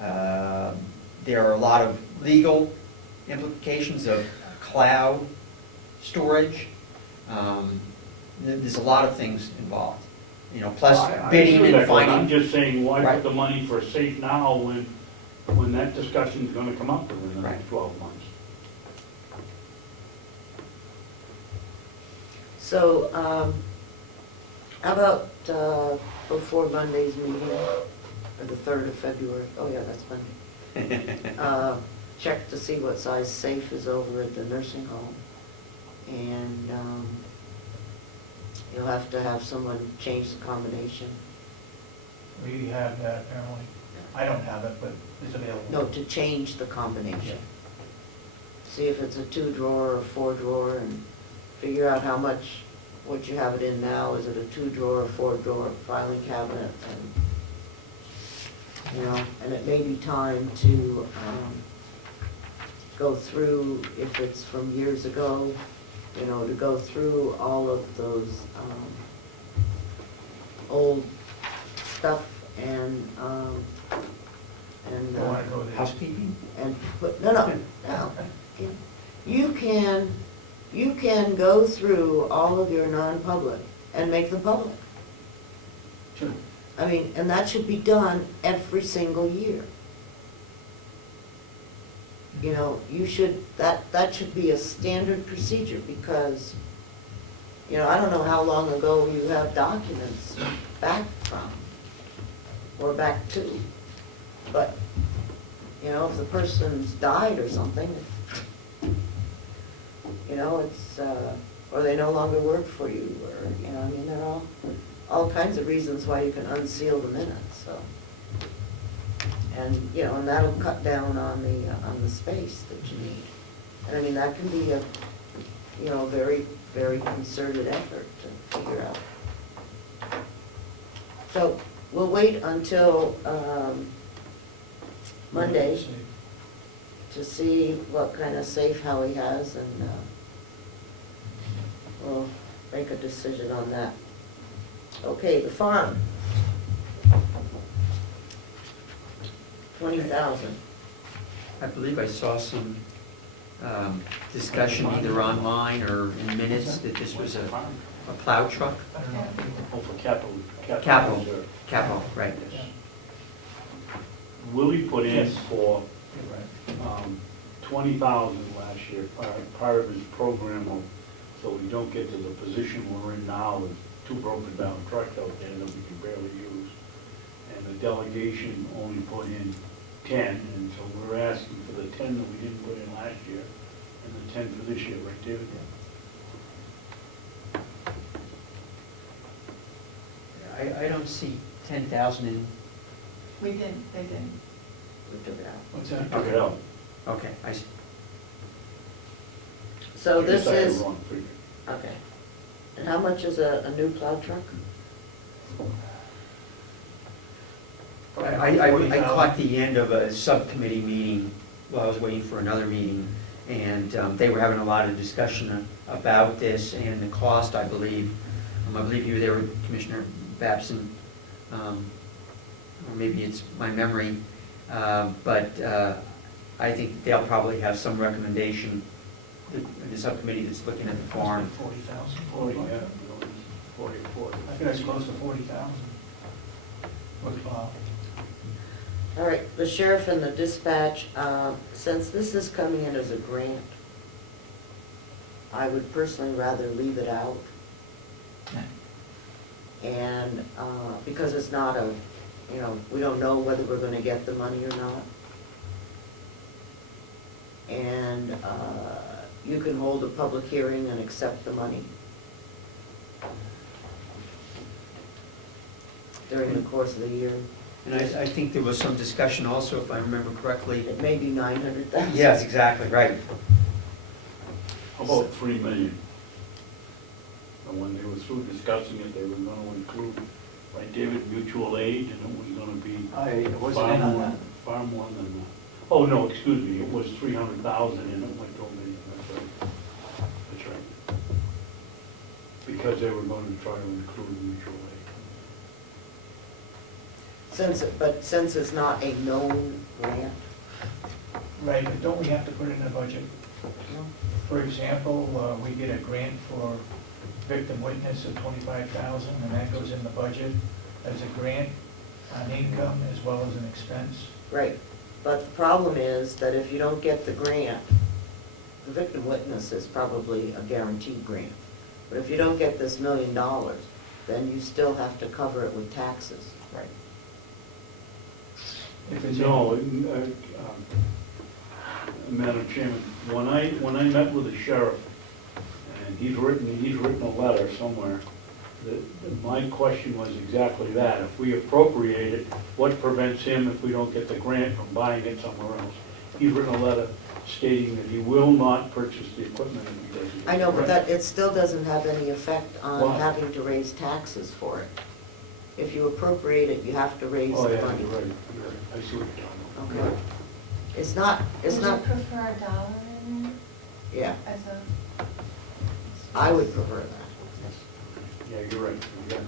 are a lot of legal implications of cloud storage. There's a lot of things involved, plus I bidding agree with and that, but I'm finding. just saying, why Right. put the money for safe now when that discussion's gonna come up within the next Right. 12 months? So, how about before Monday's meeting, or the 3rd of February, oh yeah, that's Monday. Check to see what size safe is over at the nursing home. And you'll have to have someone change the combination. We have that apparently. I don't have it, but it's available. No, to change the combination. See if it's a 2-drawer or 4-drawer and figure out how much, what you have it in now. Is it a 2-drawer or 4-drawer filing cabinet? And, you know, and it may be time to go through, if it's from years ago, you know, to go through all of those old stuff and Don't want to go there. Housekeeping? and put, no. You can go through all of your non-public and make them public. Sure. I mean, and that should be done every single year. You know, you should, that should be a standard procedure because, you know, I don't know how long ago you have documents back from or back to, but, you know, if the person's died or something, you know, it's, or they no longer work for you, or, you know, I mean, there are all kinds of reasons why you can unseal the minutes, so. And, you know, and that'll cut down on the space that you need. And I mean, that can be a, you know, very, very concerted effort to figure out. So, we'll wait until, Monday to see what kind of safe Howie has, and we'll make a decision on that. Okay, the farm. 20,000. I believe I saw some discussion either online or in minutes that this was a plow truck. I don't know. Oh, for capital. Capital. reserve. Capital, right. Yeah. Willie put in Yes. for You're right. 20,000 last year, part of his program, so we don't get to the position we're in now with 2 broken down trucks out there that we can barely use. And the delegation only put in 10, and so we're asking for the 10 that we didn't put in last year, and the 10 for this year, right, David? I don't see 10,000 in, We didn't, they didn't. We took it out. What's that? Took it out. okay, I see. So I this guess I had is, the wrong figure. okay. And how much is a new plow truck? I caught the end of a subcommittee meeting while I was waiting for another meeting, and they were having a lot of discussion about this and the cost, I believe. I believe you were there with Commissioner Babson, or maybe it's my memory, but I think they'll probably have some recommendation, the subcommittee that's looking at the farm. 40,000. 40, yeah, 40. I think that's close to 40,000. With Bob. All right, the sheriff and the dispatch, since this is coming in as a grant, I would personally rather leave it out. And, because it's not a, you know, we don't know whether we're gonna get the money or not. And, you can hold a public hearing and accept the money during the course of the year. And I think there was some discussion also, if I remember correctly. It may be 900,000. Yes, exactly, right. How about 3 million? And when they were through discussing it, they were gonna include, right, David, mutual aid, and it was gonna be I wasn't far in on more, that. far more than that. Oh, no, excuse me, it was 300,000 and it went to a million, that's right. That's right. Because they were going to try to include mutual aid. Since it's not a known grant, Right, but don't we have to put it in the budget? no? For example, we get a grant for victim witness of 25,000, and that goes in the budget as a grant on income as well as an expense. Right, but the problem is that if you don't get the grant, the victim witness is probably a guaranteed grant. But if you don't get this $1 million, 'million, then you still have to cover it with taxes. Right. If it's in- No, Madam Chairman, when I met with the sheriff, and he's written a letter somewhere, my question was exactly that. If we appropriate it, what prevents him, if we don't get the grant, from buying it somewhere else? He's written a letter stating that he will not purchase the equipment if he doesn't. I know, but that, it still doesn't have any effect on Why? having to raise taxes for it. If you appropriate it, you have to raise Oh, the yeah, money. you're right. I see what you're talking about. Okay. It's not, Would you prefer a dollar in there yeah, as a? I would prefer that. Yeah, you're right, exactly.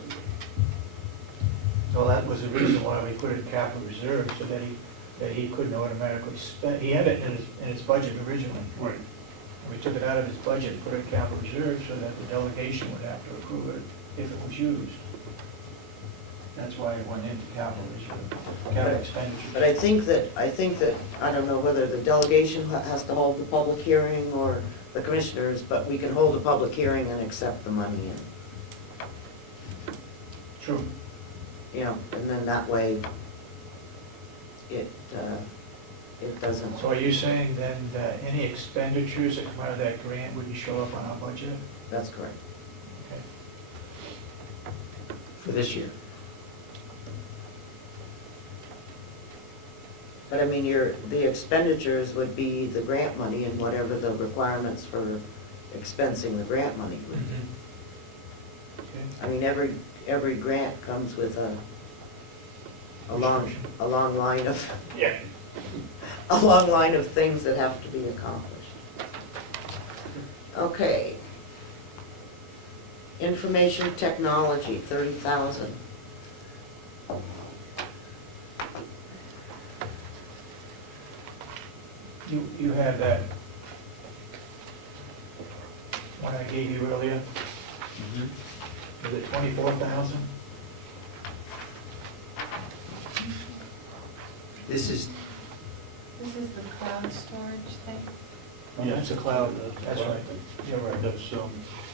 So that was the reason why we put it in capital reserve, so that he couldn't automatically spend, he had it in his budget originally. Right. We took it out of his budget and put it in capital reserve so that the delegation would have to approve it if it was used. That's why it went into capital reserve, capital expenditures. But I think that, I don't know whether the delegation has to hold the public hearing or the commissioners, but we can hold a public hearing and accept the money in. True. You know, and then that way, it doesn't. So are you saying then that any expenditures that come out of that grant wouldn't show up on our budget? That's correct. Okay. For this year. But I mean, the expenditures would be the grant money and whatever the requirements for expensing the grant money would be. Okay. I mean, every grant comes with a long line of, Yeah. a long line of things that have to be accomplished. Okay. Information technology, 30,000. You have that one I gave you earlier, was it 24,000? This is, This is the cloud storage thing. Oh, that's a cloud, that's right, you're right. That's,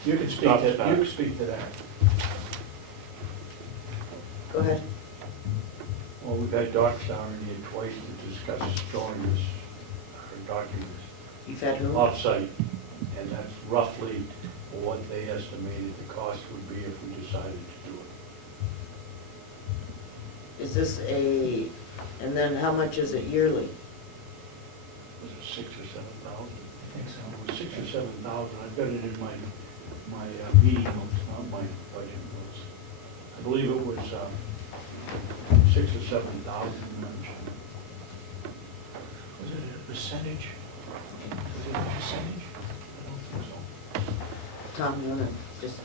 You can speak Stop, to, stop. you can speak to that. Go ahead. well, we've had Doc Star in here twice to discuss storing this, our documents You've had who? off-site, and that's roughly what they estimated the cost would be if we decided to do it. Is this and then how much is it yearly? Was it 6,000 or 7,000? I think so. It was 6,000 or 7,000. I've got it in my meeting notes, not my budget notes. I believe it was 6,000 or 7,000. Was it a percentage? Was it a percentage? I don't think so. Tom, you wanna just,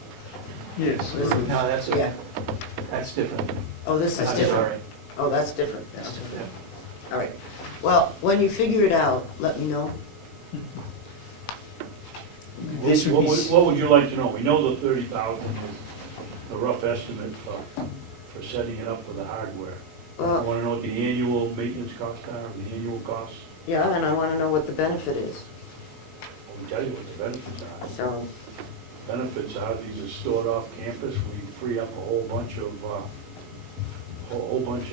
Yes. Listen. No, yeah, that's different. oh, this is I'm different. sorry. Oh, that's different. That's different. All right. Well, when you figure it out, let me know. this would be, What would you like to know? We know the 30,000 is the rough estimate for setting it up for the hardware. You Well, want to know what the annual maintenance costs are, the annual costs? yeah, and I wanna know what the benefit is. Well, we tell you what the benefits are. So, Benefits are, these are stored off campus, we free up a whole bunch of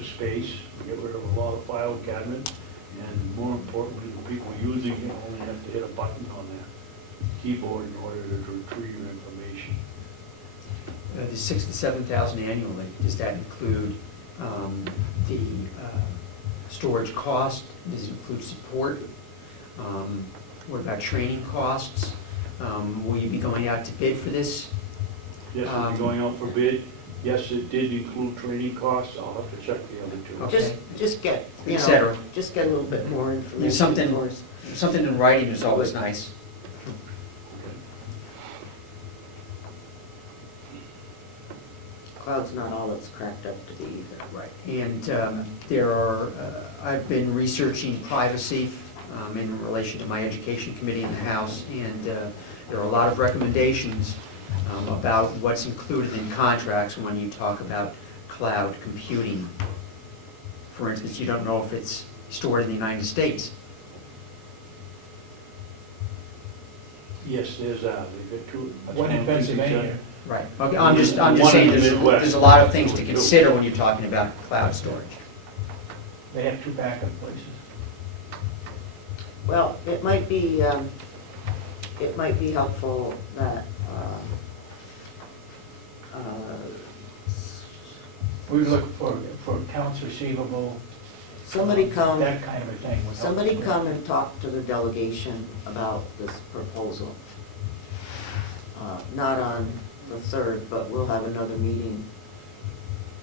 space, we get rid of a lot of file cabinet, and more importantly, the people using it only have to hit a button on their keyboard in order to retrieve your information. the 6,000 to 7,000 annually, does that include the storage cost? Does it include support? What about training costs? Will you be going out to bid for this? Yes, it'll be going out for bid. Yes, it did include training costs. I'll have to check the other two. Okay. just get, you Et cetera. know, just get a little bit more information. There's something- for us. Something in writing is always nice. Okay. Cloud's not all it's cracked up to be either. Right. And there are, I've been researching privacy in relation to my education committee in the House, and there are a lot of recommendations about what's included in contracts when you talk about cloud computing. For instance, you don't know if it's stored in the United States. Yes, there's, they've got two. One in Pennsylvania. Right. Okay, I'm just One saying, in the there's Midwest. a lot of things to consider when you're talking about cloud storage. They have two backup places. Well, it might be helpful that, We look for accounts receivable. somebody come, That kind of a thing. would help. somebody come and talk to the delegation about this proposal. Not on the 3rd, but we'll have another meeting.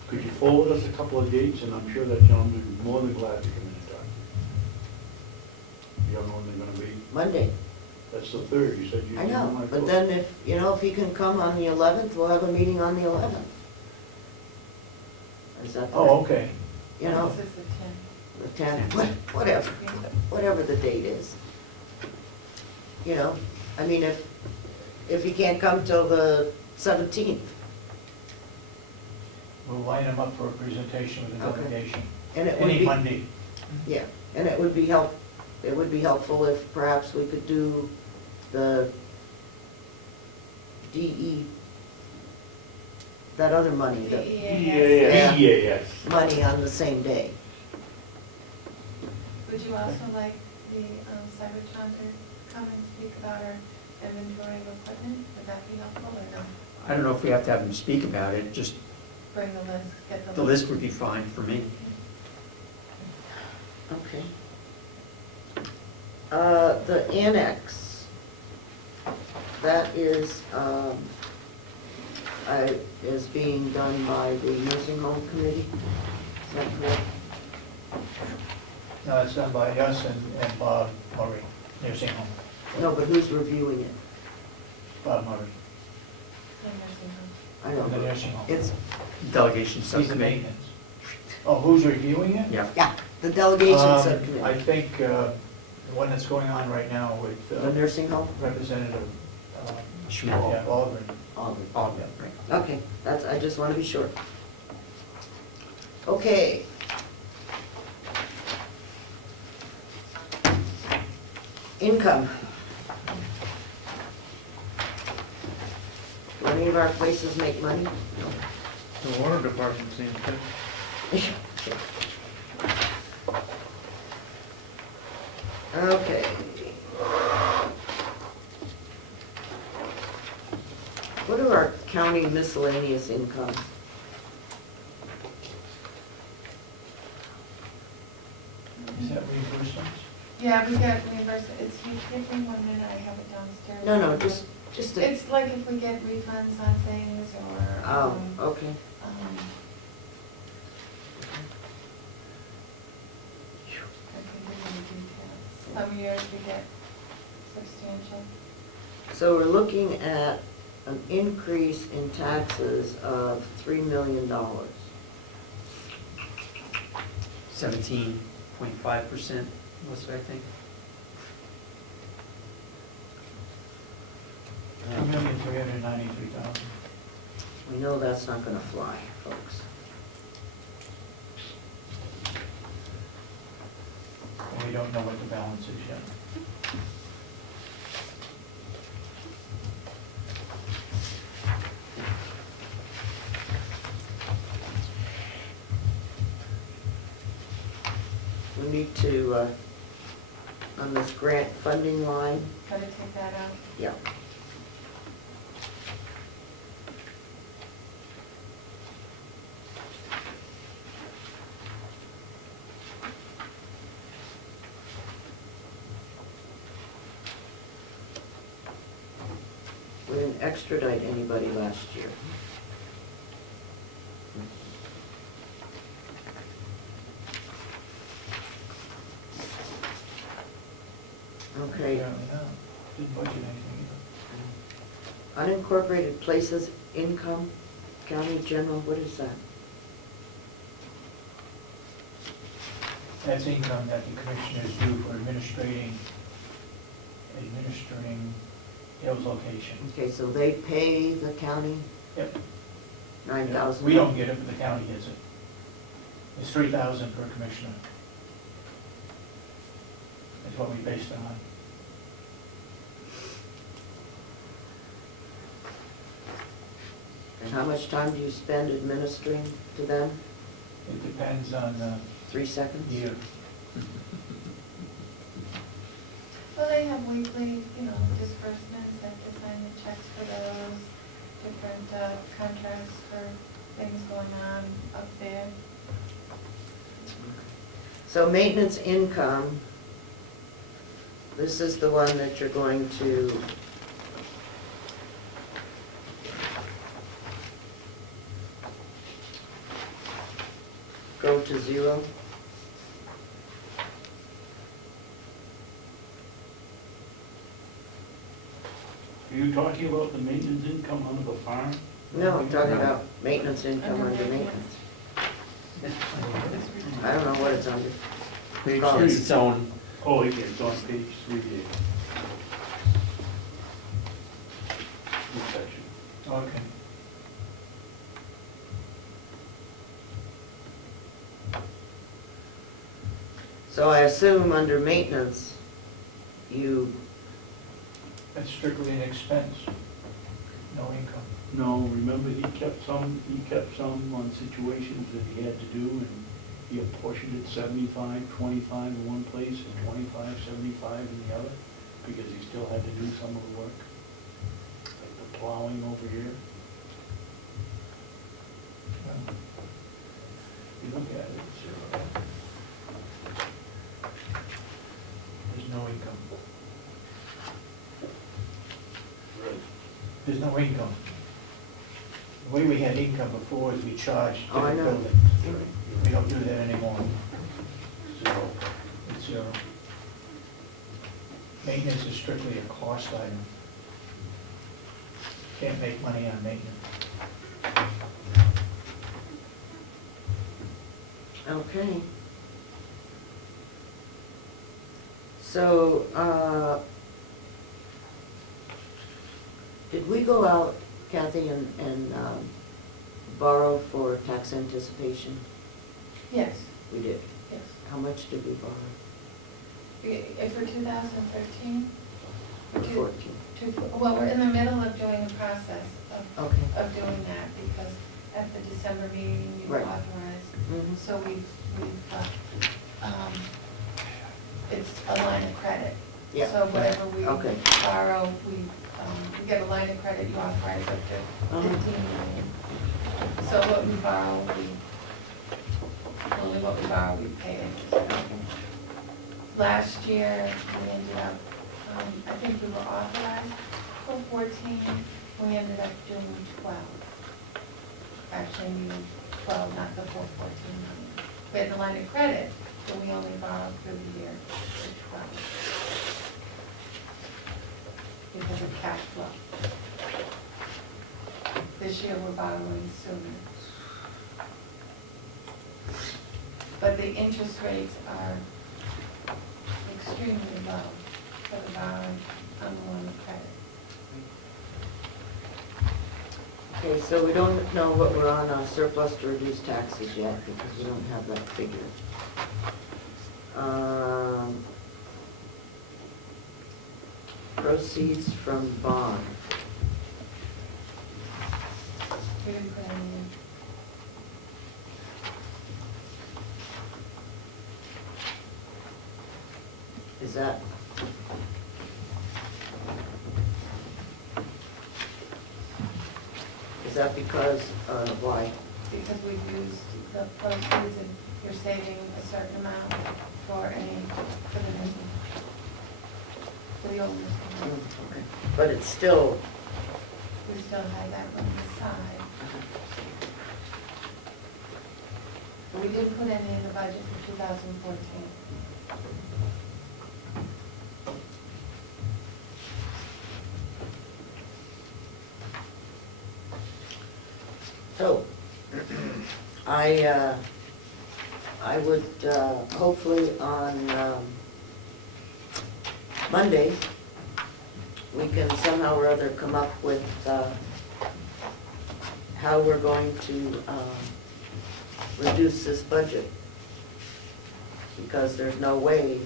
Could you forward us a couple of dates, and I'm sure that gentleman would be more than glad to come in and talk. You don't know when they're gonna be? Monday. That's the 3rd, you said you. I you know, might but go. then if he can come on the 11th, we'll have a meeting on the 11th. Is that? Oh, okay. You know, This is the 10th. the 10th, whatever the date is. You know, I mean, if he can't come till the 17th, We'll line them up for a presentation with the Okay. delegation. and it would Any be, Monday. yeah, and it would be helpful if perhaps we could do the DE, that other money, the DEAS. Yes. money on the same day. Would you also like the Cybertron to come and speak about our inventory of equipment? Would that be helpful or no? I don't know if we have to have them speak about it, just Bring the list, get the list would be fine for me. Okay. The annex, that is being done by the nursing home committee, is that correct? No, it's done by us and Bob Murray, nursing home. No, but who's reviewing it? Bob Murray, I don't from the know. nursing home. It's, Delegation He's the subcommittee. maintenance. Oh, who's reviewing it? Yeah. yeah, the delegation I subcommittee, think the one that's going on right now with the nursing home? Representative, Schmidt. yeah, Aldrin. Auburn. Oh, yeah, right. Okay, I just want to be sure. Okay. Income. Do any of our places make money? No. The water department seems to. Okay. What are our county miscellaneous incomes? Is that reimbursements? Yeah, we get reimbursed, give me 1 minute, I have it downstairs. No, just a, It's like if we get refunds on things or. oh, okay. I can give you the details. Some years we get substantial. So we're looking at an increase in taxes of $3 million. 17.5%, what's it, I think? $2,393,000. We know that's not gonna fly, folks. And we don't know what the balance is yet. We need to, on this grant funding line, Gotta take that out. yeah. We didn't extradite anybody last year. Okay, Apparently not. Didn't budget anything either. unincorporated places income, county general, what is that? That's income that the commissioners do for administering Hill's location. Okay, so they pay the county Yep. 9,000? We don't get it, but the county gets it. It's 3,000 per commissioner. That's what we based it on. And how much time do you spend administering to them? It depends on 3 seconds? Yeah. Well, they have weekly, disbursements, they have to sign the checks for those, different contracts for things going on up there. So maintenance income, this is the one that you're going to go to 0. Are you talking about the maintenance income under the farm? No, I'm talking about maintenance income Under under maintenance. I don't know what it's under. Page Oh. three, its own. Oh, yeah, it's on page 3 there. This section. Okay. So I assume under maintenance, you, That's strictly an expense, no income. No, remember, he kept some on situations that he had to do, and he apportioned it 75, 25 in one place, and 25, 75 in the other, because he still had to do some of the work, like the plowing over here. You look at it, it's zero. There's no income. Right. There's no income. The way we had income before is we charged to Oh, I the know. building. We don't do that anymore. Zero. It's zero. Maintenance is strictly a cost item. Can't make money on maintenance. okay. So, did we go out, Kathy, and borrow for tax anticipation? Yes, We did. yes. How much did we borrow? For 2013? For 14? Well, we're in the middle of doing the process Okay. of doing that, because at the December meeting, you Right. authorized. Mhm. So it's a line of credit. Yeah. So whatever we Okay. borrow, we get a line of credit, you authorize up to Uh-huh. 15 million. So what we borrow, only what we borrow, we pay interest on. Last year, we ended up, I think we were authorized for 14, we ended up doing 12. Actually, we used 12, not the full 14 million. We had the line of credit, but we only borrowed through the year for 12. Because of cash flow. This year, we're borrowing sooner. But the interest rates are extremely low for the borrowing on the line of credit. Okay, so we don't know what we're on surplus to reduce taxes yet, because we don't have that figure. Proceeds from bond. We didn't put any in. Is that? Is that because, why? Because we've used the proceeds and you're saving a certain amount for the old. Okay. But it's still, We still have that one aside. But we didn't put any in the budget for 2014. so, I would, hopefully on, Monday, we can somehow or other come up with, how we're going to, reduce this budget. Because there's no way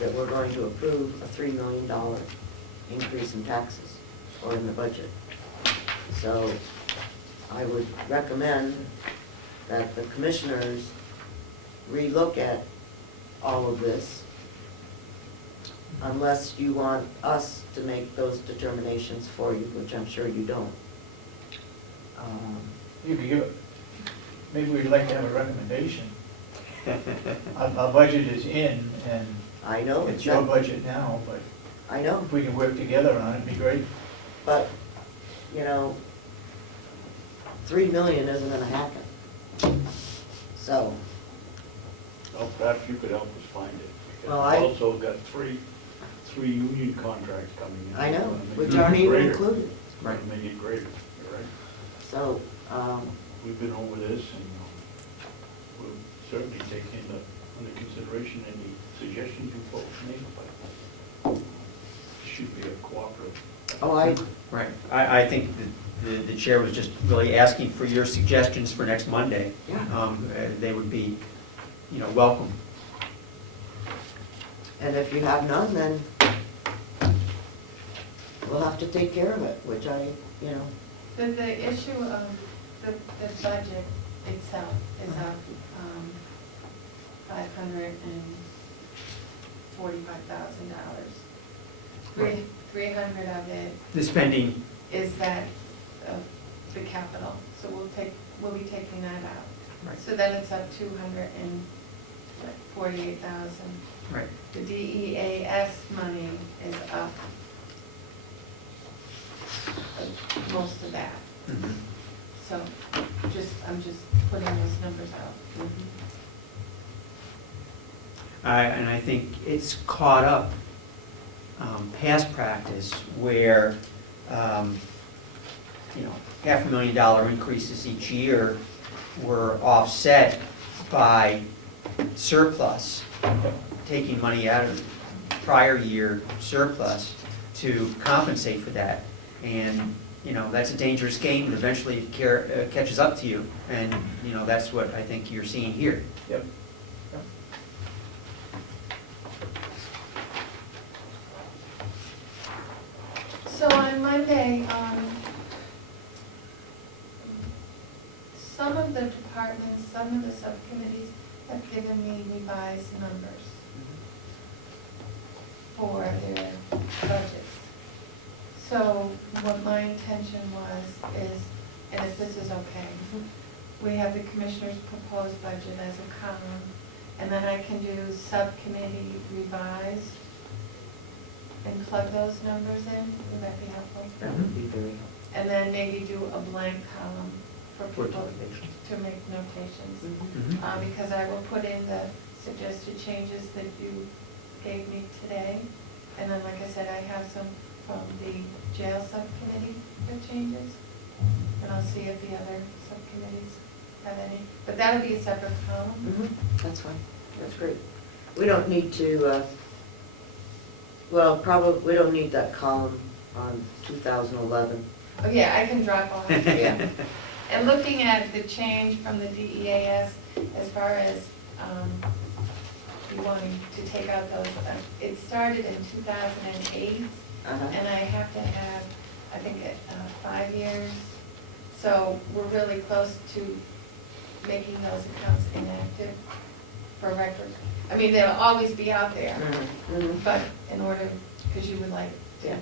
that we're going to approve a $3 million increase in taxes or in the budget. So I would recommend that the commissioners relook at all of this, unless you want us to make those determinations for you, which I'm sure you don't. You could give, maybe we'd like to have a recommendation. Our budget is in, and I know, it's your budget now, but I know, if we can work together on it, it'd be great. but, you know, 3 million isn't gonna happen. So, Well, perhaps you could help us find it. Because Well, we've I- also got three union contracts coming in. I know, Wanna make which it aren't even greater. included. Right, make it greater, you're right. So, We've been over this, and we'll certainly take under consideration any suggestions you folks make, but it should be a cooperative. Right. I think the chair was just really asking for your suggestions for next Monday. Yeah. They would be, welcome. and if you have none, then we'll have to take care of it, which The issue of the budget itself is up $545,000. 300 of it The spending, is that of the capital, so we'll be taking that out. Right. So then it's up 248,000. right. The DEAS money is up most of that. Mhm. So I'm just putting those numbers out. And I think it's caught up, past practice where, $500,000 increases each year were offset by surplus, taking money out of prior year surplus to compensate for that. And, that's a dangerous game, and eventually it catches up to you. And, that's what I think you're seeing here. Yep. So on Monday, some of the departments, some of the subcommittees have given me revised numbers for their budgets. So what my intention is, and if this is okay, we have the commissioner's proposed budget as a column, and then I can do subcommittee revised and plug those numbers in. Would that be helpful? that would be very helpful. And then maybe do a blank column for For people notations. to make notations. Mhm. Because I will put in the suggested changes that you gave me today. And then, like I said, I have some from the jail subcommittee for changes. And I'll see if the other subcommittees have any. But that'll be a separate column. That's fine, that's great. We don't need to, probably, we don't need that column on 2011. Oh, yeah, I can drop off. Yeah. And looking at the change from the DEAS, as far as you wanting to take out those, it started in 2008, and I have to have, I think, 5 years. So we're really close to making those accounts inactive for record. I mean, they'll always be out there, but in order, because you would like to. Yeah.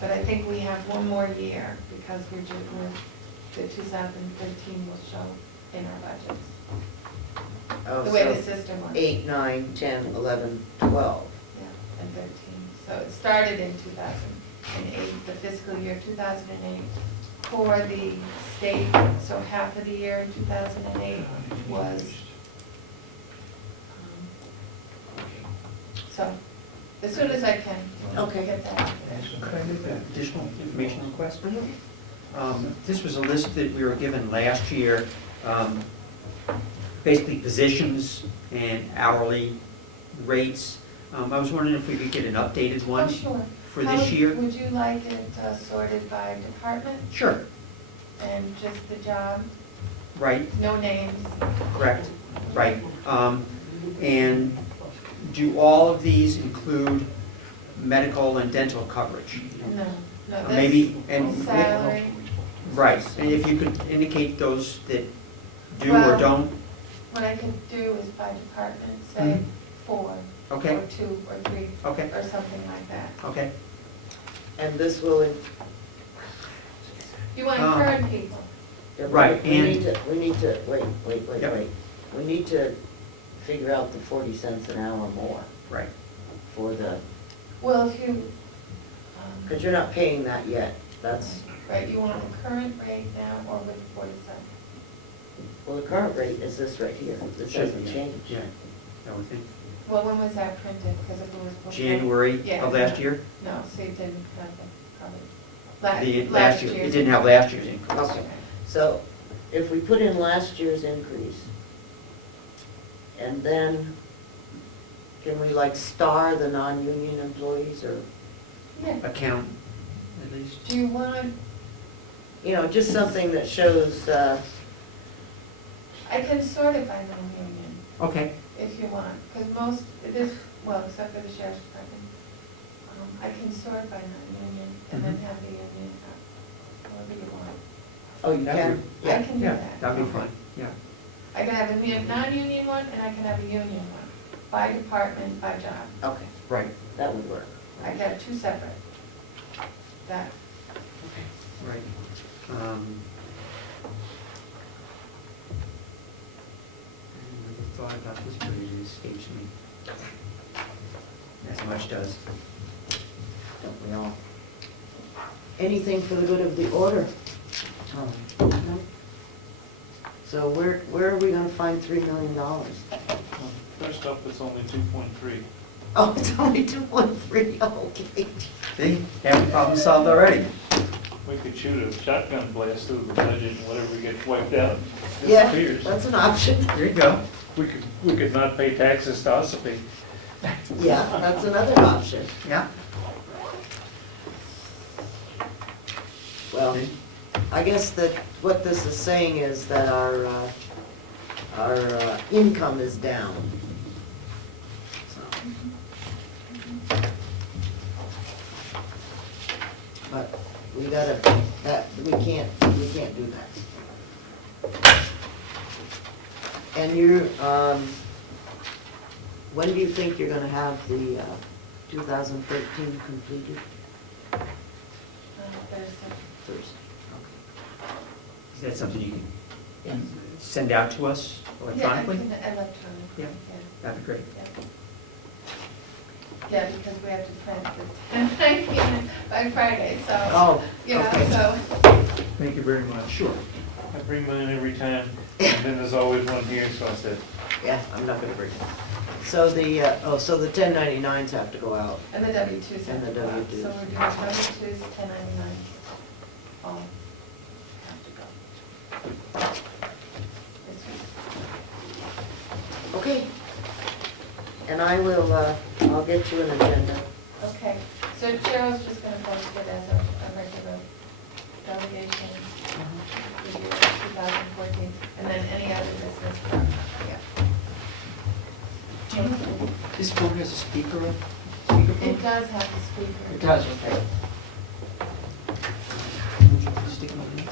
But I think we have one more year, because the 2013 will show in our budgets, Oh, the way so the system works. 8, 9, 10, 11, 12. Yeah, and 13. So it started in 2008, the fiscal year 2008 for the state, so half of the year in 2008 was, so as soon as I can, Okay. get that. Could I make an additional information request? This was a list that we were given last year, basically positions and hourly rates. I was wondering if we could get an updated one Oh, sure. for this year? Would you like it sorted by department Sure, and just the job, right, no names? correct, right. And do all of these include medical and dental coverage? No, no, Maybe, that's and salary. right, and if you could indicate those that do or Well, don't? What I could do is by department, say Mhm. 4, Okay. or 2, or 3, Okay, or something like that. okay. And this will, You want Um, current people. Right, we need and- to, wait, Yep. We need to figure out the 40 cents an hour more Right. for the, Well, if you, because you're not paying that yet. That's, right, you want the current rate now or with 40 cents? well, the current rate is this right here. This hasn't Yeah. changed. Yeah, that would think. Well, when was that printed? Because if it was before. January Yeah. of last year? No, so it didn't have the, probably. The last year, it year's. didn't have last year's increase. Okay. So if we put in last year's increase, and then can we like star the non-union employees or, Yeah. Account, at least. Do you want, you know, just something that shows, I can sort it by non-union Okay, if you want, because most, this, well, except for the sheriff's department, I can sort by non-union and then Mhm. have the union, however you want. oh, you That'd can? be- I can do yeah, that. that'd be fine, yeah. I can have a non-union one and I can have a union one, by department, by job. Okay, Right, that would work. I can have 2 separate. That, right. I never thought about this, but it escapes me. As much does. Don't we all? Anything for the good of the order? No? So where are we gonna find $3 million? First up, it's only 2.3. Oh, it's only 2.3, okay. See, half the problem solved already. We could shoot a shotgun blast through the budget and whatever gets wiped out Yeah, disappears. that's an option. There you go. We could not pay taxes to Ossipee. Yeah, that's another option. Yeah. Well, I guess that what this is saying is that our income is down. So. But we gotta, we can't do that. And when do you think you're gonna have the 2013 completed? there's Thursday. Is that something you can send out to us electronically? Yeah, electronically, Yeah. yeah. That'd be great. Yeah, because we have to print the 10/19 by Friday, so, Oh, you know, okay. so. Thank you very much. Sure. I bring mine every time, and then there's always one here, so I said, Yeah, I'm not gonna bring it. So the 1099s have to go out. And the W-2s have And the to go out. W-2s. So we're doing W-2s, 1099s, all have to go. This week. Okay. And I'll get you an agenda. Okay, so Cheryl's just gonna post it as a regular delegation for the year 2014, and then any other business. This board has a speaker. It does have the speaker. It does, okay. Would you please stick them in?